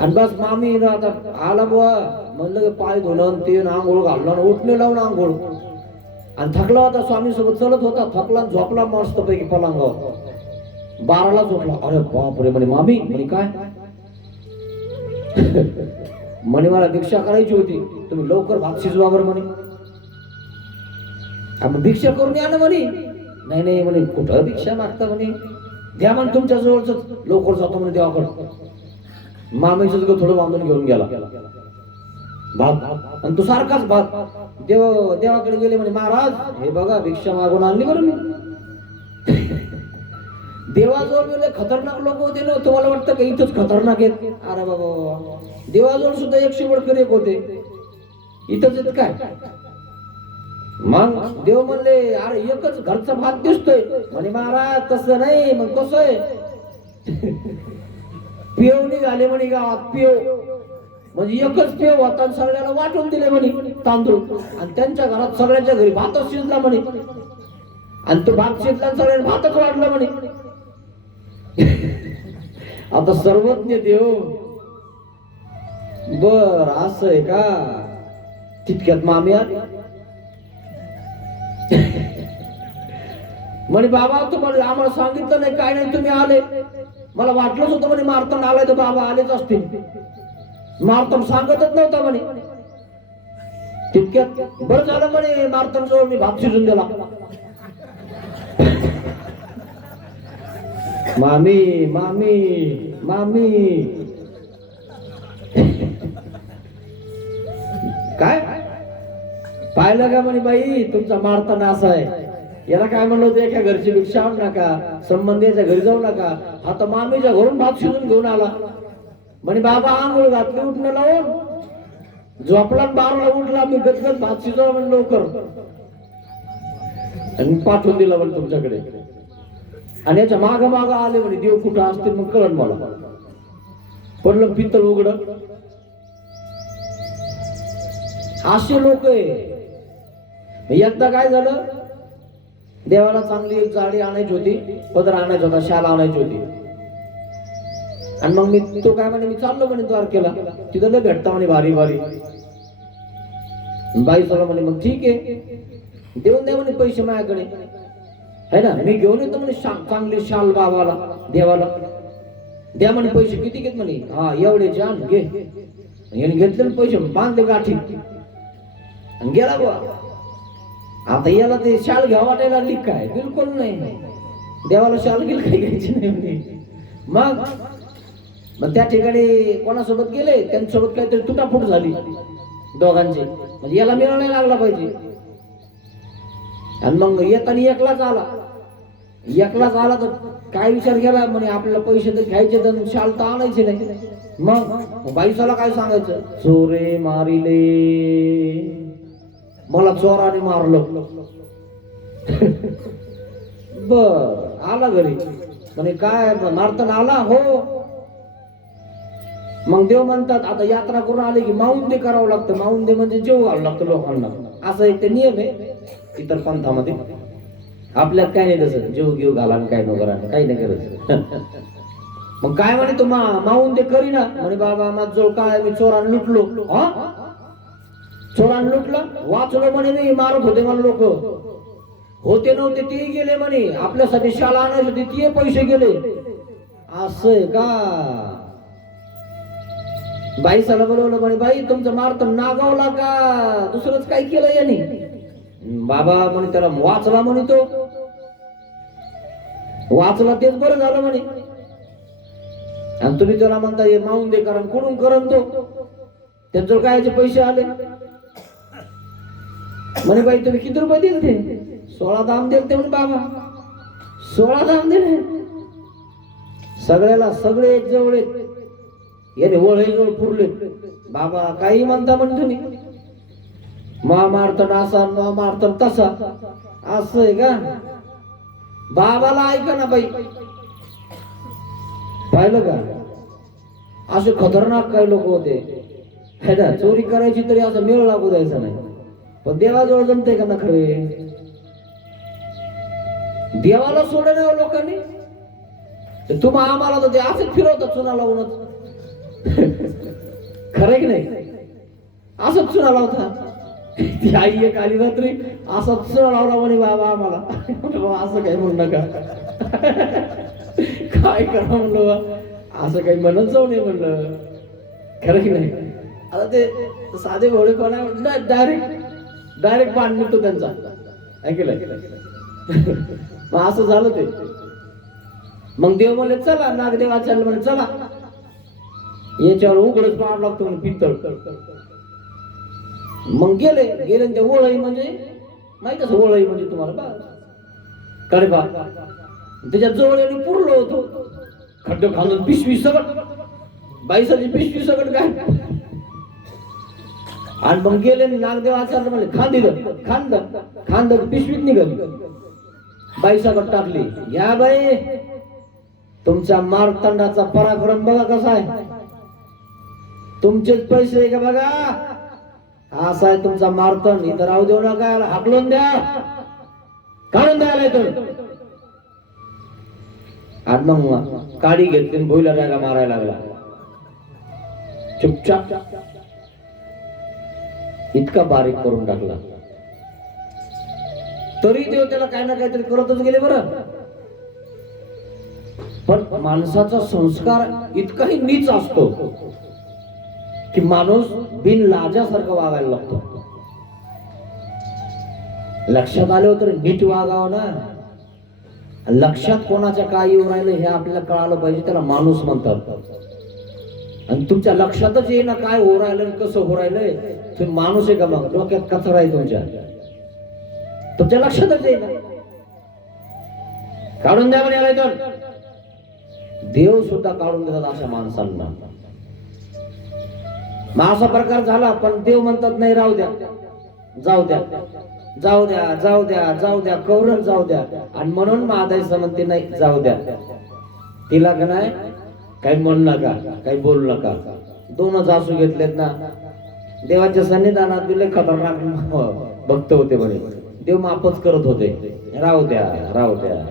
आणि बस मामी आता आला बुवा, म्हणलं पाय धुणं ते आंघोळ घालणं, उठणे लावून आंघोळ. आणि थकला होता, स्वामी सोबत चलत होता, थकला झोपला मस्त पैकी पलंगावर. 12ला झोपला. अरे बापरे म्हणे मामी. म्हणे काय म्हणे मला भिक्षा करायची होती, तुम्ही लवकर भात शिजवा बरं म्हणे. आपण भिक्षा करून या ना म्हणे. नाही नाही म्हणे कुठं भिक्षा मागता म्हणे, द्या म्हणे तुमच्या जवळच, लवकर जातो म्हणे देवाकडे. मामीच थोडं बांधून घेऊन गेला भात, आणि तो सारखाच भात देवाकडे गेले. म्हणे महाराज हे बघा भिक्षा मागून आणली बरं मी. देवाजवळ गेले खतरनाक लोक होते ना, तुम्हाला वाटतं का इथंच खतरनाक आहेत. अरे बाबा देवाजवळ सुद्धा 100 एक होते, इथंच येत काय. मग देव म्हणले अरे एकच घरचा भात दिसतोय. म्हणे महाराज तसं नाही. मग कसं आहे. पेव निघाले म्हणे गावात, पेव म्हणजे एकच पेव होता, सगळ्याला वाटून दिले म्हणे तांदूळ. आणि त्यांच्या घरात सगळ्यांच्या घरी भातच शिजला म्हणे. आणि तो भात शिजला, सगळ्यांना भातच वाढला म्हणे. आता सर्वज्ञ देव बर असं आहे का. तितक्यात मामी आली. म्हणे बाबा तुम्हाला आम्हाला सांगितलं नाही काय नाही, तुम्ही आले. मला वाटलंच होतं म्हणे मार्तंड आलाय तर बाबा आलेच असतील, मार्तंड सांगतच नव्हता म्हणे. तितक्यात बरं झालं म्हणे मार्तंड जवळ मी भात शिजून दिला. मामी मामी मामी काय पाहिलं का म्हणे बाई तुमचा मार्तंड असा आहे. याला काय म्हणलं होतं, एका घरची भिक्षा आणू नका, संबंधीच्या घरी जाऊ नका. आता मामीच्या घरून भात शिजून घेऊन आला. म्हणे बाबा आंघोळ घातली, उठणं लावून झोपला, 12ला उठला, मी गदगद भात शिजवा म्हणजे लवकर, आणि पाठवून दिला म्हणे तुमच्याकडे. आणि याच्या माग माग आले म्हणे देव कुठं असतील मग कळण मला. पडलं पित्तळ उघड. असे लोक आहे. एकदा काय झालं, देवाला चांगली एक जाडी आणायची होती, पदर आणायचा होता, शाल आणायची होती. आणि मग मी तो काय म्हणे मी चाललो म्हणे द्वारकेला, तिथं लय भेटता म्हणे भारी भारी. बाई चला म्हणे मग ठीक आहे, देऊन द्या म्हणे पैसे माझ्याकडे है ना, मी घेऊन येतो म्हणे चांगली शाल बाबाला देवाला. द्या म्हणे पैसे. किती घेत म्हणे. हा एवढे छान घे. याने घेतले पैसे, बांधले गाठी आणि गेला बुवा. आता याला ते शाल घ्यावा वाटायला लागली काय. बिलकुल नाही, देवाला शाल गेल काही घ्यायची नाही म्हणे. मग त्या ठिकाणी कोणासोबत गेले, त्यांच्यासोबत काहीतरी तुटाफूट झाली दोघांची, म्हणजे याला मिळायला नाही लागला पाहिजे. आणि मग येताना एकलाच आला तर काय विचार केला म्हणे आपल्याला पैसे तर घ्यायचे तर शाल तर आणायचे नाही. मग बाईसाला काय सांगायचं, चोरे मारिले, मला चोराने मारलं. बर आला घरी म्हणे काय मारताना आला. हो. मग देव म्हणतात आता यात्रा करून आले की माऊंदे करावं लागतं. माऊंदे म्हणजे जेव घालावं लागतं लोकांना, असं एक ते नियम आहे. इतर पंथामध्ये. आपल्यात काय नाही तसं, जीव घेऊ घाला आणि काय नको करा, काही नाही करत. मग काय म्हणे तो मावून ते करी ना म्हणे, बाबा माझ जवळ काय, मी चोरान लुटलो. हा, चोरान लुटलं, वाचलो म्हणे, मी मारत होते मला लोक, होते नव्हते ते गेले म्हणे, आपल्यासाठी शाळा आणायची होती ते पैसे गेले. असं का? बाई साला बोलवलं म्हणे, बाई तुमचं मारत नागावला का दुसरंच काय केलं याने? बाबा म्हणे त्याला वाचला म्हणे, तो वाचला तेच बरं झालं म्हणे. आणि तुम्ही त्याला म्हणता हे मावून दे कारण कुठून करण तो, त्यांच्यावर कायचे पैसे आले म्हणे. बाई तुम्ही किती रुपये दिले ते? 16 दाम दिले ते म्हणे. बाबा 16 दाम दिले सगळ्याला, सगळे एक जवळ याने वळ जवळ पुरले. बाबा काही म्हणता म्हणे तुम्ही, मा मारतन असा मा मारतन तसा, असं आहे का? बाबाला ऐका ना बाई, पाहिलं का असे खतरनाक काही लोक होते है ना. चोरी करायची तरी असं मेळ लागू द्यायचा नाही, पण देवाजवळ जमते का ना खरे? देवाला सोडलं नाही लोकांनी. तुम्हा आम्हाला तर ते असंच फिरवतात चुना लावूनच. खरं की नाही? असंच चुना लावता. ती आई एक आली रात्री असाच चुना लावला म्हणे बाबा आम्हाला. असं काही म्हणू नका. काय करा म्हणलं, असं काही म्हणत जाऊ नये म्हणलं. खरं की नाही? आता ते साधे भोळेपणा डायरेक्ट बाण निघतो त्यांचा, ऐकलंय? मग असं झालं ते. मग देव म्हणले चला, नागदेव आचार्य म्हणे चला, याच्यावर उघडच पाड लागतो म्हणे पित्तळ. मग गेले ते ओळई म्हणजे माहित असं, ओळई म्हणजे तुम्हाला कडे बा त्याच्या जवळ पुरलो होतो, खड्ड खांदून पिशवी सगळं, बाईसाची पिशवी सगळं काय. आणि मग गेले नागदेव आचार्य म्हणले खांद पिशवीत निघाली, बाई सगळं टाकली. या बाई तुमच्या मारतंडाचा पराक्रम बघा कसा आहे, तुमचेच पैसे आहे का बघा, असा आहे तुमचा मारतंड. इथं राहू देऊ नका, हाकलून द्या, काढून द्यायला तर. आणि मग काडी घेतली, भोईला राहायला मारायला लागला चुपचाप, इतका बारीक करून टाकला. तरी देव त्याला काय ना काहीतरी करतच गेले बरं. पण माणसाचा संस्कार इतकाही नीच असतो की माणूस बिन लाजासारखं वागायला लागतो. लक्षात आलं तर नीट वागावं ना. लक्षात कोणाच्या काय येऊ राहिलं हे आपल्याला कळालं पाहिजे, त्याला माणूस म्हणतात. आणि तुमच्या लक्षातच येईना काय हो राहिलं, कसं हो राहिलंय, तुम्ही माणूस आहे का? मग डोक्यात कचरा आहे तुमच्या लक्षातच येईना. काढून द्या म्हणे तर देव सुद्धा काढून देतात अशा माणसांना. मग असा प्रकार झाला, पण देव म्हणतात नाही राहू द्या, जाऊ द्या, जाऊ द्या, जाऊ द्या, जाऊ द्या, कौरव जाऊ द्या. आणि म्हणून महादाईचं म्हणते नाही जाऊ द्या, तिला का नाही काही म्हणू नका, काही बोलू नका. 2 आसू घेतलेत ना देवाच्या सन्निधानात, दिले खतरनाक भक्त होते म्हणे, देव माफच करत होते. राहू द्या, राहू द्या,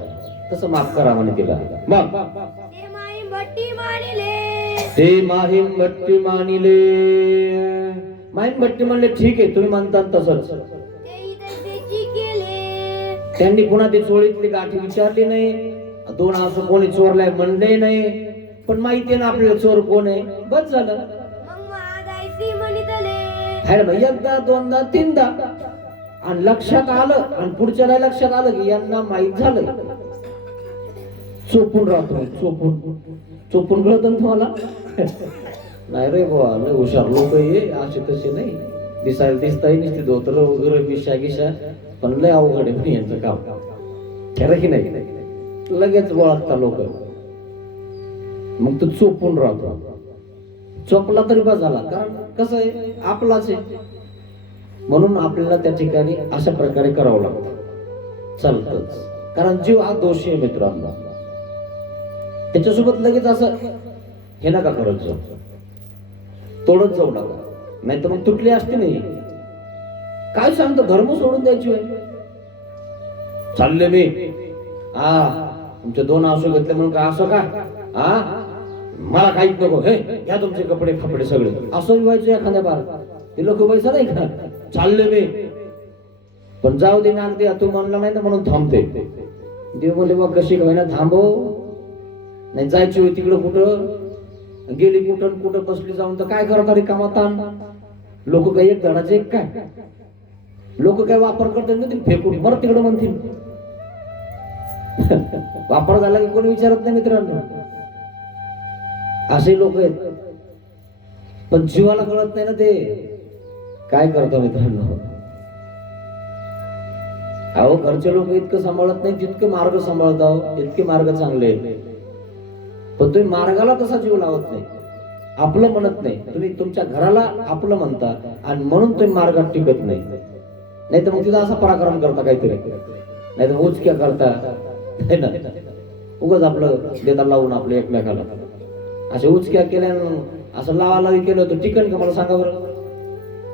तसं माफ करा म्हणे तिला. मग ते माहीम भट्टी मानिले. माहीम भट्टी म्हणले ठीक आहे तुम्ही म्हणतात तसंच. त्यांनी पुन्हा ती चोळीतली गाठी विचारली नाही, 2 आसू कोणी चोरलाय म्हणले नाही, पण माहिती आहे ना आपल्याला चोर कोण आहे, बस झालं. एकदा 2दा 3दा आणि लक्षात आलं, आणि पुढच्याला लक्षात आलं की यांना माहित झालं. चोपून राहतो, चोपून कळत ना तुम्हाला? नाही रे बाबा, लय हुशार लोक ये असे तसे नाही, दिसायला दिसताही नसते धोतर वगैरे गिशा, पण लय अवघड आहे यांचं काम. खरं की नाही? लगेच ओळखता लोक. मग तो चोपून राहतो, चोपला तरी बस झाला, कारण कसं आहे आपलाच आहे. म्हणून आपल्याला त्या ठिकाणी अशा प्रकारे करावं लागतं, चालतच. कारण जीव हा दोषी आहे मित्रांनो, त्याच्यासोबत लगेच असं हे नका करत जाऊ, तोडत जाऊ नका, नाही तर मग तुटली असते नाही. काय सांगतो, धर्म सोडून द्यायची आहे, चालले मी. तुमचे 2 आसू घेतले म्हणून काय असं का? मला काहीच नको, हे घ्या तुमचे कपडे फपडे सगळे, असं व्हायचं एखाद्या बार. ते लोक पैसा नाही का? चालले मी. पण जाऊ दे ना, अगदी तू म्हणला नाही ना म्हणून थांबते. देव म्हणले बा कशी होईना थांबव, नाही जायची होती तिकडं कुठं, गेली कुठं कुठं बसली जाऊन तर काय करता रे कामात. लोक काही एक धडाचे एक काय, लोक काय वापर करतात ना, ते फेकून बरं तिकडं म्हणतील. वापर झाला की कोणी विचारत नाही मित्रांनो. असे लोक आहेत, पण जीवाला कळत नाही ना ते काय करतो मित्रांनो. अहो घरचे लोक इतकं सांभाळत नाही जितके मार्ग सांभाळत, इतके मार्ग चांगले. पण तुम्ही मार्गाला तसा जीव लावत नाही, आपलं म्हणत नाही. तुम्ही तुमच्या घराला आपलं म्हणता आणि म्हणून तुम्ही मार्गात टिकत नाही. नाही तर मग तिथं असा पराक्रम करता काहीतरी, नाही तर उचक्या करता उगाच आपलं देता लावून आपल्या एकमेकाला असे उचक्या केल्या, असं लावालावी केलं होतं टिकन का मला सांगा बरं.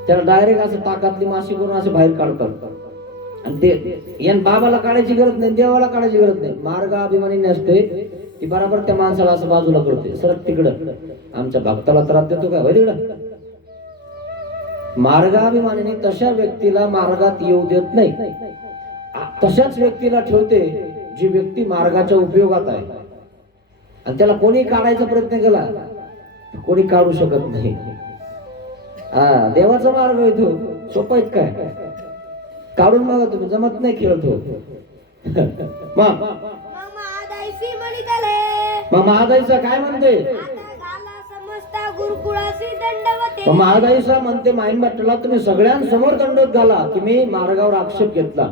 त्याला डायरेक्ट असं ताकातली माशी करून असे बाहेर काढतात. आणि ते यान बाबाला काढायची गरज नाही, देवाला काढायची गरज नाही. मार्ग अभिमानी नसते ती बरोबर त्या माणसाला असं बाजूला करते, सरक तिकडं. आमच्या भक्ताला त्रास देतो का होय तिकडं. मार्गाभिमानीने तशा व्यक्तीला मार्गात येऊ देत नाही. तशाच व्यक्तीला ठेवते जी व्यक्ती मार्गाच्या उपयोगात आहे. आणि त्याला कोणी काढायचा प्रयत्न केला कोणी काढू शकत नाही. देवाचा मार्ग आहे तो, सोपा आहेत काय, काढून बघा तुम्ही, जमत नाही खेळतो. मग महादाईचा काय म्हणते, महादाईचा म्हणते माईन भट्टला तुम्ही सगळ्यांसमोर दंडोत घाला की मी मार्गावर आक्षेप घेतला.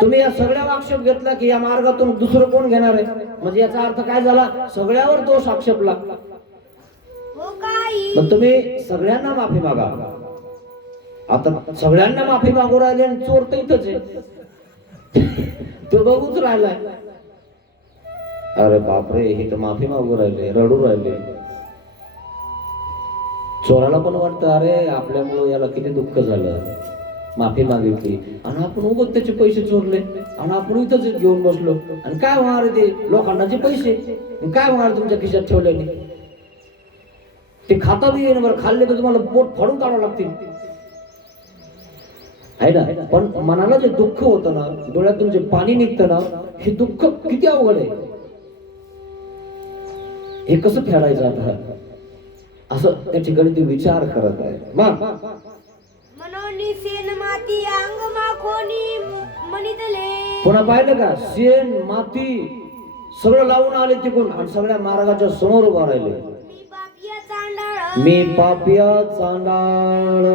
तुम्ही या सगळ्यावर आक्षेप घेतला की या मार्गातून दुसरं कोण घेणार आहे. म्हणजे याचा अर्थ काय झाला, सगळ्यावर दोष आक्षेपला. मग तुम्ही सगळ्यांना माफी मागा. आता सगळ्यांना माफी मागू राहिले आणि चोर तर इथंच आहे, तो बघूच राहिलाय. अरे बापरे, हे तर माफी मागू राहिले, रडू राहिले. चोराला पण वाटतं अरे आपल्यामुळे याला किती दुःख झालं, माफी मागितली आणि आपण उगत त्याचे पैसे चोरले आणि आपण इथंच घेऊन बसलो. आणि काय होणार ते लोकांचे पैसे, काय होणार तुमच्या खिशात ठेवल्याने. ते खाता बी येईन बरं, खाल्ले तर तुम्हाला पोट फाडून काढावं लागतील आहे ना. पण मनाला जे दुःख होतं ना, डोळ्यातून जे पाणी निघतं ना, हे दुःख किती अवघड आहे. हे कसं फेडायचं आता, असं त्या ठिकाणी ते विचार करत आहे. मग पुन्हा पाहिलं का, शेण माती सगळं लावून आले तिकडून आणि सगळ्या मार्गाच्या समोर उभा राहिले. मी पापिया चांडाळ,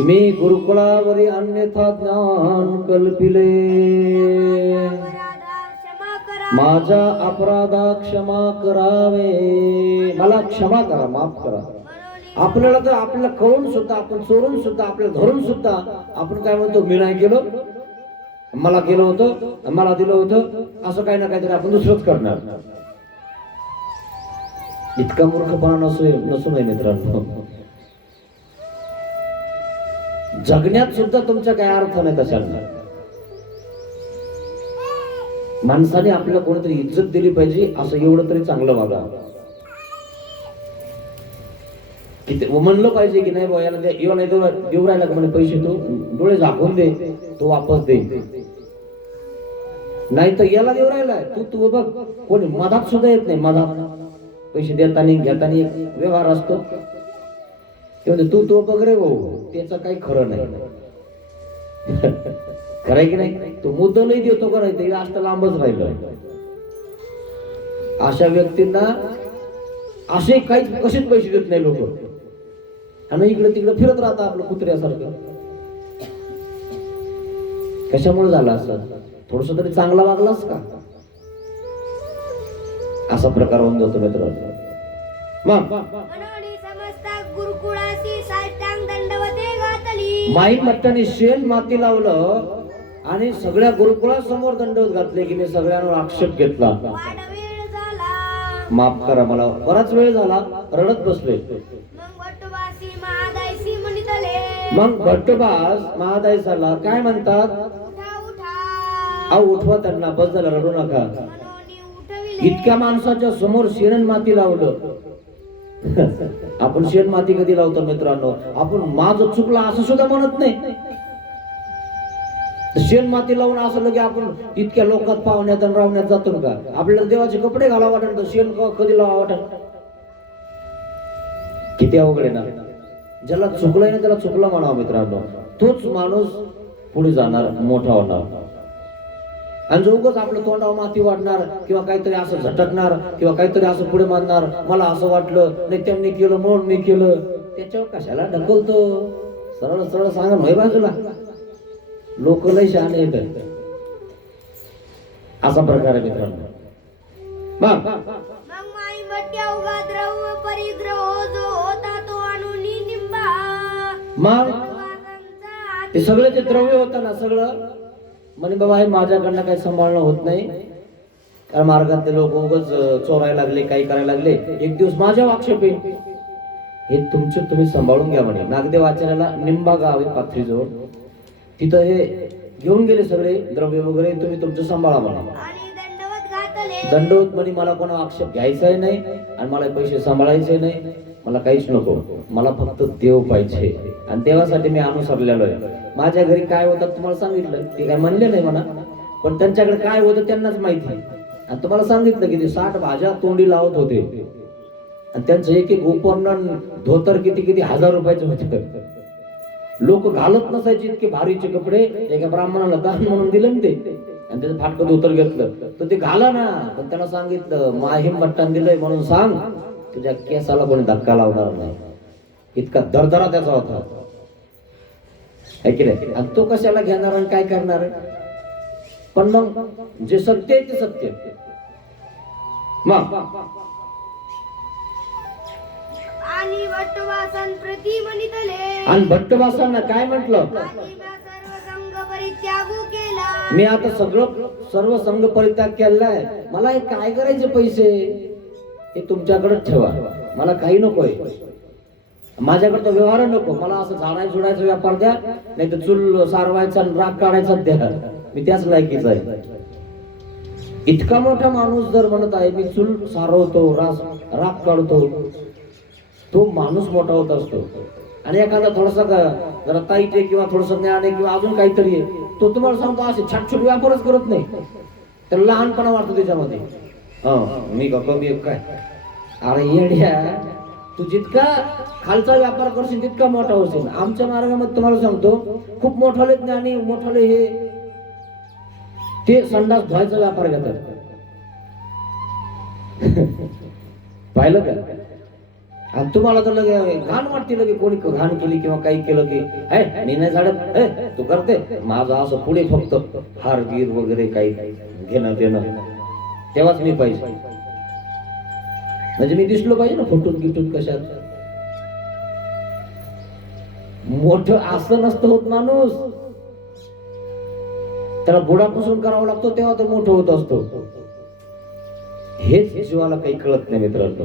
मी गुरुकुळावरी अन्यथा ज्ञान कल्पिले, माझ्या अपराधा क्षमा करावे, मला क्षमा करा, माफ करा. आपल्याला तर आपल्याला कळून सुद्धा, आपण चोरून सुद्धा, आपल्याला धरून सुद्धा आपण काय म्हणतो, मी नाही केलं, मला केलं होतं, मला दिलं होतं, असं काही ना काहीतरी आपण दुसरंच करणार. इतका मूर्खपणा नसू नये मित्रांनो. जगण्यात सुद्धा तुमचा काय अर्थ नाही कशाला. माणसाने आपल्याला कोणीतरी इज्जत दिली पाहिजे, असं एवढं तरी चांगलं वागा. म्हणलं पाहिजे की नाही बा याला देऊ राहिला का म्हणे पैसे, तो डोळे झाकून दे, तो वापस दे. नाही तर याला देऊ राहिलाय तू बघ, कोणी मधात सुद्धा येत नाही. मधात पैसे देताना घेताना व्यवहार असतो, तू बघ रे भाऊ, त्याचं काही खरं नाही. खरंय की नाही, तो मुद्दलही देतो का नाही, असं लांबच राहिलं. अशा व्यक्तींना असे काहीच कसेच पैसे देत नाही लोक, आणि इकडे तिकडे फिरत राहतात आपलं कुत्र्यासारखं. कशामुळे झालं असं, थोडस तरी चांगला वागलास का, असा प्रकार होऊन जातो मित्रांनो. मग माईक भट्टाने शेण माती लावलं आणि सगळ्या गुरुकुळासमोर दंडवत घातले की मी सगळ्यांवर आक्षेप घेतला, माफ करा मला, बराच वेळ झाला, रडत बसले. मग भट्टबास महादायसाला काय म्हणतात? उठा उठा अहो उठवा त्यांना, बस झालं, रडू नका. मनोनी उठविले. इतक्या माणसाच्या समोर शेण माती लावलं. आपण शेण माती कधी लावतो मित्रांनो? आपण माझं चुकलं असं सुद्धा म्हणत नाही. शेण माती लावून असं लगे आपण इतक्या लोकात पाहुण्यात आणि रावण्यात जातो का? आपल्याला देवाचे कपडे घाला वाटत तर शेण कधी लावा वाटत? किती अवघड आहे ना. ज्याला चुकलंय ना त्याला चुकलं म्हणावं मित्रांनो. तोच माणूस पुढे जाणार, मोठा होणार. आणि जो उगाच आपलं तोंडावर माती वाढणार किंवा काहीतरी असं झटकणार किंवा काहीतरी असं पुढे मानणार, मला असं वाटलं नाही त्यांनी केलं म्हणून मी केलं, त्याच्यावर कशाला ढकलतो? सरळ सरळ सांगा भाई बाजूला. लोक लय शहाणे येतात. असा प्रकार आहे मित्रांनो. मग माई भट्टी अवघा द्रव्य परिग्रह जो होता तो आणून निंबा. मग भट्टबासांचा ते सगळं जे द्रव्य होतं ना सगळं म्हणे बाबा हे माझ्याकडनं काही सांभाळणं होत नाही, कारण मार्गातले लोक उगाच चोरायला लागले, काही करायला लागले, एक दिवस माझ्या आक्षेप येईल, हे तुमचं तुम्ही सांभाळून घ्या म्हणे. नागदेव आचार्याला निंबा गाव आहे पाथरीजवळ, तिथं हे घेऊन गेले सगळे द्रव्य वगैरे, तुम्ही तुमचं सांभाळा म्हणा. आणि दंडवत घातले. दंडवत म्हणे मला कोणा आक्षेप घ्यायचाही नाही आणि मला पैसे सांभाळायचे नाही, मला काहीच नको, मला फक्त देव पाहिजे आणि देवासाठी मी अनुसरलेलो आहे. माझ्या घरी काय होतं तुम्हाला सांगितलं, ते काय म्हणले नाही म्हणा, पण त्यांच्याकडे काय होतं त्यांनाच माहिती. आणि तुम्हाला सांगितलं की ते 60 भाज्या तोंडी लावत होते आणि त्यांचं एक एक उपकरण धोतर किती किती हजार रुपयाचे होते. लोक घालत नसायचे इतके भारीचे कपडे. एका ब्राह्मणाला दान म्हणून दिलं ना ते, आणि त्याचं फाटकं धोतर घेतलं तर ते घाला ना, पण त्याला सांगितलं माहीम भट्टान दिलंय म्हणून सांग, तुझ्या केसाला कोणी धक्का लावणार नाही. इतका दरदरा त्याचा होता, है की नाही? आणि तो कशाला घेणार आणि काय करणार? पण मग जे सत्य आहे ते सत्य. मग आणि भट्टबासांप्रती म्हणितले. आणि भट्टबासांना काय म्हटलं? आधी म्या सर्व संघ परित्यागू केला. मी आता सर्व संघ परित्याग केलाय, मला हे काय करायचे पैसे हे तुमच्याकडेच ठेवा, मला काही नकोय, माझ्याकडे तो व्यवहार नको, मला असं झाडाय झुडायचा व्यापार द्या, नाही तर चूल सारवायचा आणि राग काढायचा द्या, मी त्याच लायकीचा आहे. इतका मोठा माणूस जर म्हणत आहे मी चूल सारवतो, राग काढतो, तो माणूस मोठा होत असतो. आणि एखादा थोडासा जरा ताईचे किंवा थोडस ज्ञान आहे किंवा अजून काहीतरी आहे, तो तुम्हाला सांगतो असे छोट व्यापारच करत नाही, तर लहानपणा वाटतो त्याच्यामध्ये. मी का कमी काय? अरे येड्या, तू जितका खालचा व्यापार करशील तितका मोठा होशील. आमच्या मार्गामध्ये तुम्हाला सांगतो खूप मोठाले ज्ञानी मोठाले हे ते संडास धुवायचा व्यापार घेतात. पाहिलं का? आणि तुम्हाला तर लगे घाण वाटते, लगे कोणी घाण केली किंवा काही केलं की मी नाही झाडत, तू करते माझं असं पुढे फक्त हार गिर वगैरे काही घेणं देणं, तेव्हाच मी पाहिजे, म्हणजे मी दिसलो पाहिजे ना फुटून गिटून कशात. मोठं असं नसतं होत माणूस, त्याला बुडापासून करावं लागतो तेव्हा तो मोठं होत असतो. हेच जीवाला काही कळत नाही मित्रांनो,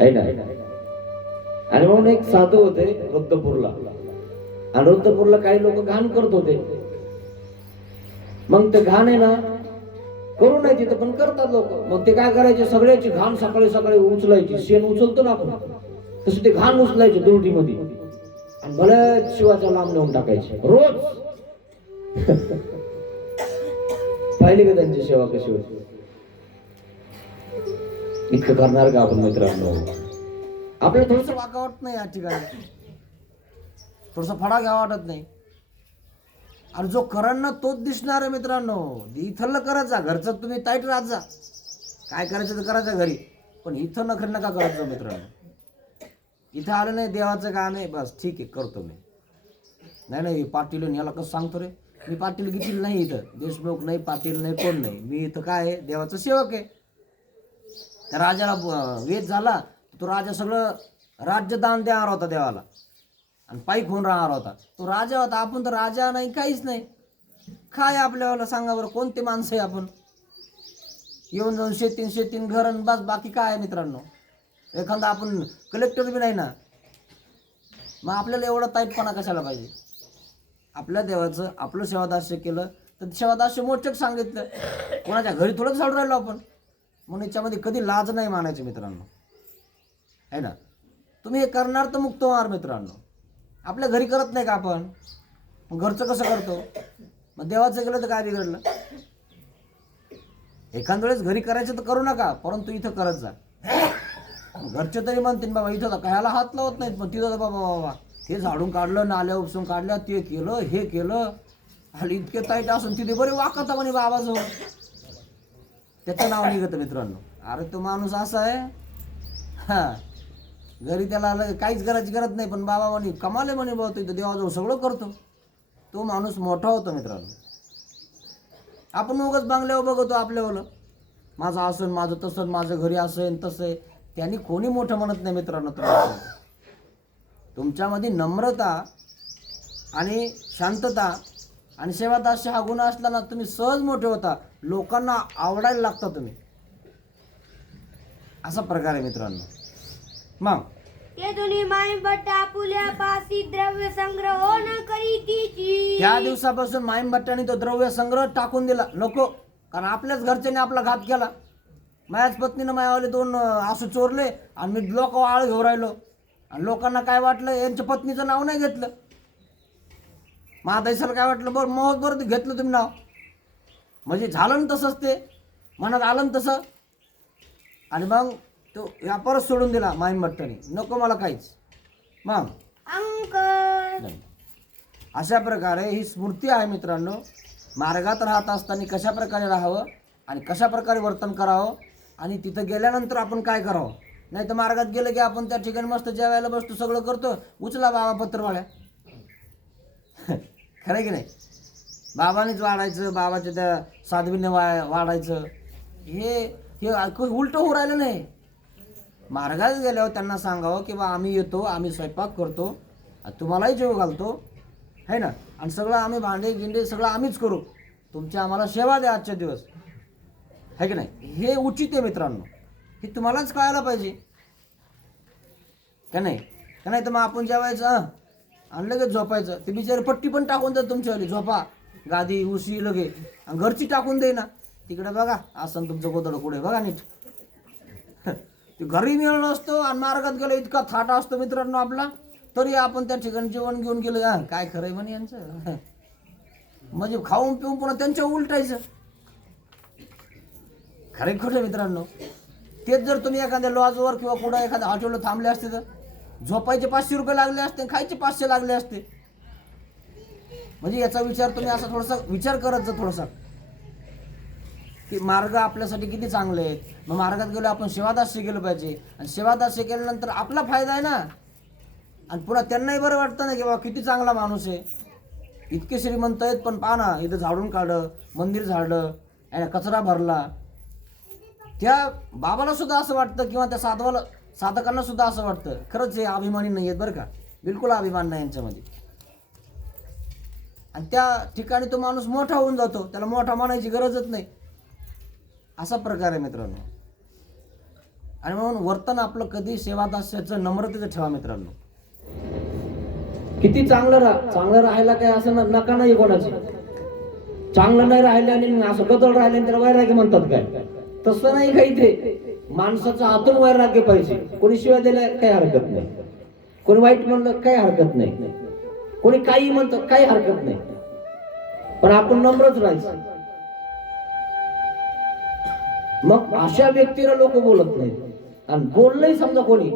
आहे ना. आणि म्हणून एक साधू होते रुद्रपूरला, आणि रुद्रपूरला काही लोक घाण करत होते. मग ते घाण आहे ना करू नाही तिथं, पण करतात लोक. मग ते काय करायचे, सगळ्याची घाण सकाळी सकाळी उचलायची, शेण उचलतो ना आपण तसं ते घाण उचलायचे दुरडीमध्ये आणि भले शिवाच्या लांब नेऊन टाकायचे रोज. पाहिली का त्यांची सेवा कशी होती? इतकं करणार का आपण मित्रांनो? आपल्याला थोडस वागा वाटत नाही या ठिकाणी, थोडस फडा घ्या वाटत नाही. आणि जो करण ना तोच दिसणार आहे मित्रांनो. इथलं करायचा, घरचं तुम्ही टाईट राहत जा, काय करायचं तर करायचं घरी, पण इथं नखरे नका करायचं मित्रांनो. इथं आलं नाही देवाचं काम आहे बस ठीक आहे करतो मी, नाही पाटील याला कसं सांगतो रे, मी पाटील गिटील नाही, इथं देशमुख नाही, पाटील नाही, कोण नाही, मी इथं काय आहे देवाचं सेवक आहे. त्या राजाला वेद झाला, तो राजा सगळं राज्य दान देणार होता देवाला आणि पायी होऊन राहणार होता. तो राजा होता, आपण तर राजा नाही, काहीच नाही. काय आपल्याला सांगा बरं, कोणते माणसं आहे आपण? येऊन जाऊन शेतीन घर आणि बस, बाकी काय आहे मित्रांनो? एखादा आपण कलेक्टर बी नाही ना, मग आपल्याला एवढा ताईटपणा कशाला पाहिजे? आपल्या देवाचं आपलं सेवादास्य केलं तर सेवादास्य मोठच सांगितलं. कोणाच्या घरी थोडंच चालू राहिलो आपण, म्हणून याच्यामध्ये कधी लाज नाही मानायची मित्रांनो, आहे ना. तुम्ही हे करणार तर मुक्त होणार मित्रांनो. आपल्या घरी करत नाही का आपण? मग घरचं कसं करतो? मग देवाचं केलं तर काय बिघडलं? एखाद्या वेळेस घरी करायचं तर करू नका, परंतु इथं करत जा. घरचे तरी म्हणतील बाबा इथं तर ह्याला हात लावत नाहीत, पण तिथं बाबा बाबा हे झाडून काढलं, नाल्या उपसून काढल्या, ते केलं, हे केलं, आणि इतके ताईट असून तिथे बरे वाकता म्हणे बाबाजवळ. त्याचं नाव निघतं मित्रांनो. अरे तो माणूस असा आहे, हा घरी त्याला काहीच करायची गरज नाही, पण बाबा म्हणे कमाल आहे म्हणे, बाबा इथं देवाजवळ सगळं करतो. तो माणूस मोठा होतो मित्रांनो. आपण उगाच बांगल्यावर बघतो आपल्यावर, माझं असं माझं तसं, माझं घरी असं तसं आहे. त्यांनी कोणी मोठं म्हणत नाही मित्रांनो. तुमच्यामध्ये नम्रता आणि शांतता आणि सेवादास्य हा गुण असला ना, तुम्ही सहज मोठे होता, लोकांना आवडायला लागता तुम्ही. असा प्रकार आहे मित्रांनो. मग तेथून माईंभट्ट आपुल्या पासी द्रव्य संग्रह न करीतीची. त्या दिवसापासून माईंभट्टाने तो द्रव्य संग्रह टाकून दिला. नको, कारण आपल्याच घरच्याने आपला घात केला. माझ्याच पत्नीनं मायावाले 2 आसू चोरले आणि मी लोक आळ घेऊन राहिलो, आणि लोकांना काय वाटलं, यांच्या पत्नीचं नाव नाही घेतलं. महादैसाला काय वाटलं, बरं मोहत बरं घेतलं तुम्ही नाव, म्हणजे झालं ना तसंच, ते मनात आलं ना तसं. आणि मग तो व्यापारच सोडून दिला माईंभट्टाने. नको मला काहीच. मग अंक नाही. अशा प्रकारे ही स्मृती आहे मित्रांनो. मार्गात राहत असताना कशा प्रकारे राहावं आणि कशा प्रकारे वर्तन करावं, आणि तिथं गेल्यानंतर आपण काय करावं. नाही तर मार्गात गेलं की आपण त्या ठिकाणी मस्त जेवायला बसतो, सगळं करतो, उचला बाबा पत्रवाळ्या. खरं की नाही? बाबानेच वाढायचं, बाबाच्या त्या साधवीने वाढायचं. हे उलटं होऊ राहिलं नाही. मार्गात गेल्यावर त्यांना सांगावं की बा आम्ही येतो, आम्ही स्वयंपाक करतो, तुम्हालाही जेव घालतो, है ना, आणि सगळं आम्ही भांडे गिंडे सगळं आम्हीच करू, तुमची आम्हाला सेवा द्या आजच्या दिवस, है की नाही. हे उचित आहे मित्रांनो. हे तुम्हालाच कळायला पाहिजे का नाही? का नाही तर मग आपण जेवायचं आणि लगेच झोपायचं. ते बिचारे पट्टी पण टाकून देत तुमच्यावाली, झोपा गादी उशी लगे, आणि घरची टाकून दे ना, तिकडे बघा असं तुमचं गोदड पुढे बघा नीट. ते घरी मिळणं नसतो आणि मार्गात गेलं इतका थाटा असतो मित्रांनो आपला, तरी आपण त्या ठिकाणी जेवण घेऊन गेलं, काय खरं आहे म्हणे यांचं. म्हणजे खाऊन पिऊन पुन्हा त्यांच्या उलटायचं. खरे खोटे मित्रांनो. तेच जर तुम्ही एखाद्या लॉजवर किंवा कुठं एखाद्या हॉटेलवर थांबले असते तर झोपायचे 500 रुपये लागले असते, खायचे 500 लागले असते. म्हणजे याचा विचार तुम्ही असा थोडासा विचार करत जा थोडासा, की मार्ग आपल्यासाठी किती चांगले आहेत. मग मार्गात गेलो आपण सेवादास्य केलं पाहिजे, आणि सेवादास्य केल्यानंतर आपला फायदा आहे ना, आणि पुन्हा त्यांनाही बरं वाटतं ना की बाबा किती चांगला माणूस आहे, इतके श्रीमंत आहेत पण पहा ना इथं झाडून काढलं, मंदिर झाडलं, कचरा भरला. त्या बाबाला सुद्धा असं वाटतं किंवा त्या साधकांना सुद्धा असं वाटतं. खरंच हे अभिमानी नाही आहेत बरं का, बिलकुल अभिमान नाही यांच्यामध्ये. आणि त्या ठिकाणी तो माणूस मोठा होऊन जातो, त्याला मोठा मानायची गरजच नाही. असा प्रकार आहे मित्रांनो. आणि म्हणून वर्तन आपलं कधी सेवादास्याचं नम्रतेचं ठेवा मित्रांनो. किती चांगलं राहायला काय असं नका नाही कोणाचं. चांगलं नाही राहिलं आणि असं बदल राहिले त्याला वैराग्य म्हणतात काय? तसं नाही काही. ते माणसाचं आतून वैराग्य पाहिजे. कोणी शिवाय दिल्या काही हरकत नाही, कोणी वाईट म्हणलं काही हरकत नाही, कोणी काही म्हणतं काही हरकत नाही, पण आपण नम्रच राहायचं. मग अशा व्यक्तीला लोक बोलत नाहीत. आणि बोललंही समजा कोणी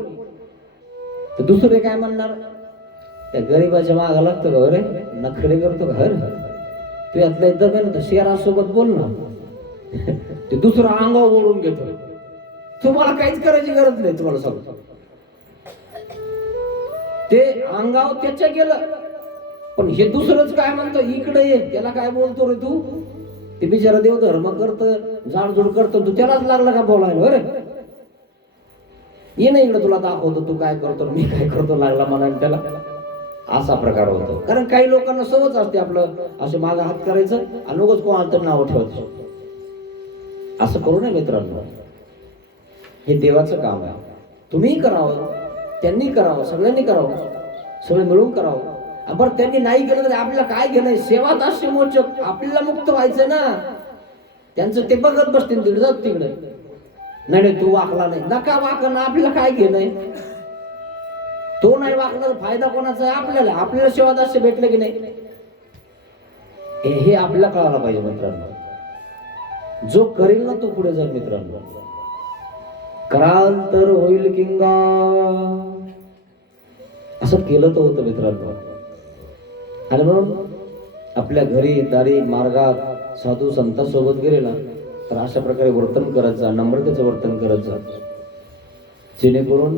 तर दुसरे काय म्हणणार, त्या गरीबाच्या मागा लागतो का रे, नखरे करतो का रे, तू यातला येतं ना शेरासोबत बोल ना. ते दुसरं अंगावर ओढून घेतो. तुम्हाला काहीच करायची गरज नाही. तुम्हाला सांगतो ते अंगावर त्याच्या गेलं, पण हे दुसरंच काय म्हणतो, इकडे ये, त्याला काय बोलतो रे तू. ते बिचारा देव धर्म करतं, झाडझूड करतो, तू त्यालाच लागला का बोलायला, बरं ये ना इकडे तुला दाखवतो तू काय करतो मी काय करतो, लागला म्हणायला त्याला. असा प्रकार होतो. कारण काही लोकांना सवच असते आपलं असं मागं हात करायचं आणि लोकच कोणाला तर नाव ठेवायचं. असं करू नये मित्रांनो. हे देवाचं काम आहे. तुम्हीही करावं, त्यांनी करावं, सगळ्यांनी करावं. सगळे मिळून करावं. बरं त्यांनी नाही केलं तरी आपल्याला काय घेणं, सेवा दास्य मोचक, आपल्याला मुक्त व्हायचं ना. त्यांचं ते बघत बसतील तिकडे, जात तिकडे. नाही नाही तू वाकला नाही, नका वाकणं, आपल्याला काय घेणं. तो नाही वाकला तर फायदा कोणाचा आहे, आपल्याला. आपल्याला सेवा दास्य भेटलं की नाही हे आपल्याला कळायला पाहिजे मित्रांनो. जो करेल ना तो पुढे जाईल मित्रांनो. कराल तर होईल किंगा, असं केलं तर होतं मित्रांनो. आणि म्हणून आपल्या घरी दारी मार्गात साधू संतांसोबत गेले ना तर अशा प्रकारे वर्तन करत जा, नम्रतेचं वर्तन करत जा, जेणेकरून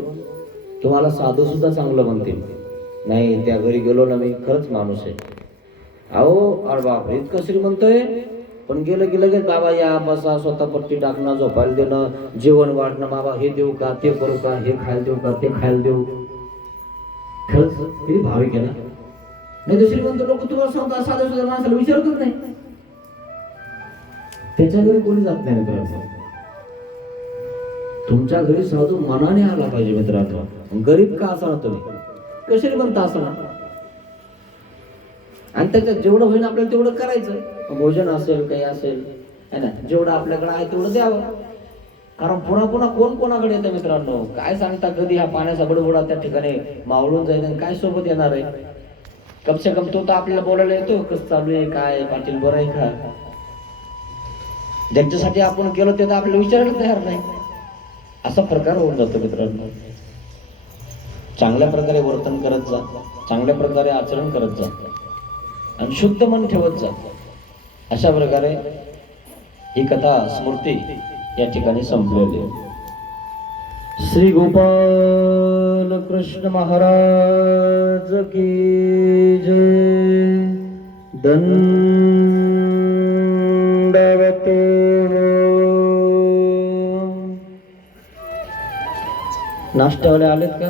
तुम्हाला साधू सुद्धा चांगलं म्हणतील. नाही त्या घरी गेलो ना मी, खरंच माणूस आहे. अहो अरे बाप इतकं श्रीमंतोय, पण गेलं की लगेच बाबा या बसा, स्वतः पट्टी टाकणं, झोपायला देणं, जेवण वाढणं, बाबा हे देऊ का, ते करू का, हे खायला देऊ का, ते खायला देऊ. खरंच किती भाविक आहे ना. नाही तर श्रीमंत लोक तुम्हाला सांगतात साध्या सुद्धा माणसाला विचारतच नाही. त्याच्या घरी कोणी जात नाही मित्रांनो. तुमच्या घरी साधू मनाने आला पाहिजे मित्रांनो. गरीब का असा ना तुम्ही, श्रीमंत असा ना, आणि त्याच्यात जेवढं होईल आपल्याला तेवढं करायचं. भोजन असेल काही असेल है ना, जेवढं आपल्याकडे आहे तेवढं द्यावं. कारण पुन्हा पुन्हा कोण कोणाकडे येतं मित्रांनो, काय सांगता कधी हा पाण्याचा बडबडा त्या ठिकाणी मावळून जाईल आणि काय सोबत येणार आहे. कमसे कम तो तर आपल्याला बोलायला येतो, कसं चालू आहे, काय पाटील बरं आहे का. ज्यांच्यासाठी आपण केलं ते तर आपल्याला विचारायला तयार नाही. असा प्रकार होऊन जातो मित्रांनो. चांगल्या प्रकारे वर्तन करत जा, चांगल्या प्रकारे आचरण करत जा आणि शुद्ध मन ठेवत जा. अशा प्रकारे ही कथा स्मृती या ठिकाणी संपलेली आहे. श्री गोपाल कृष्ण महाराज की जय. दंडवत. नाश्त्यावाले आलेत का?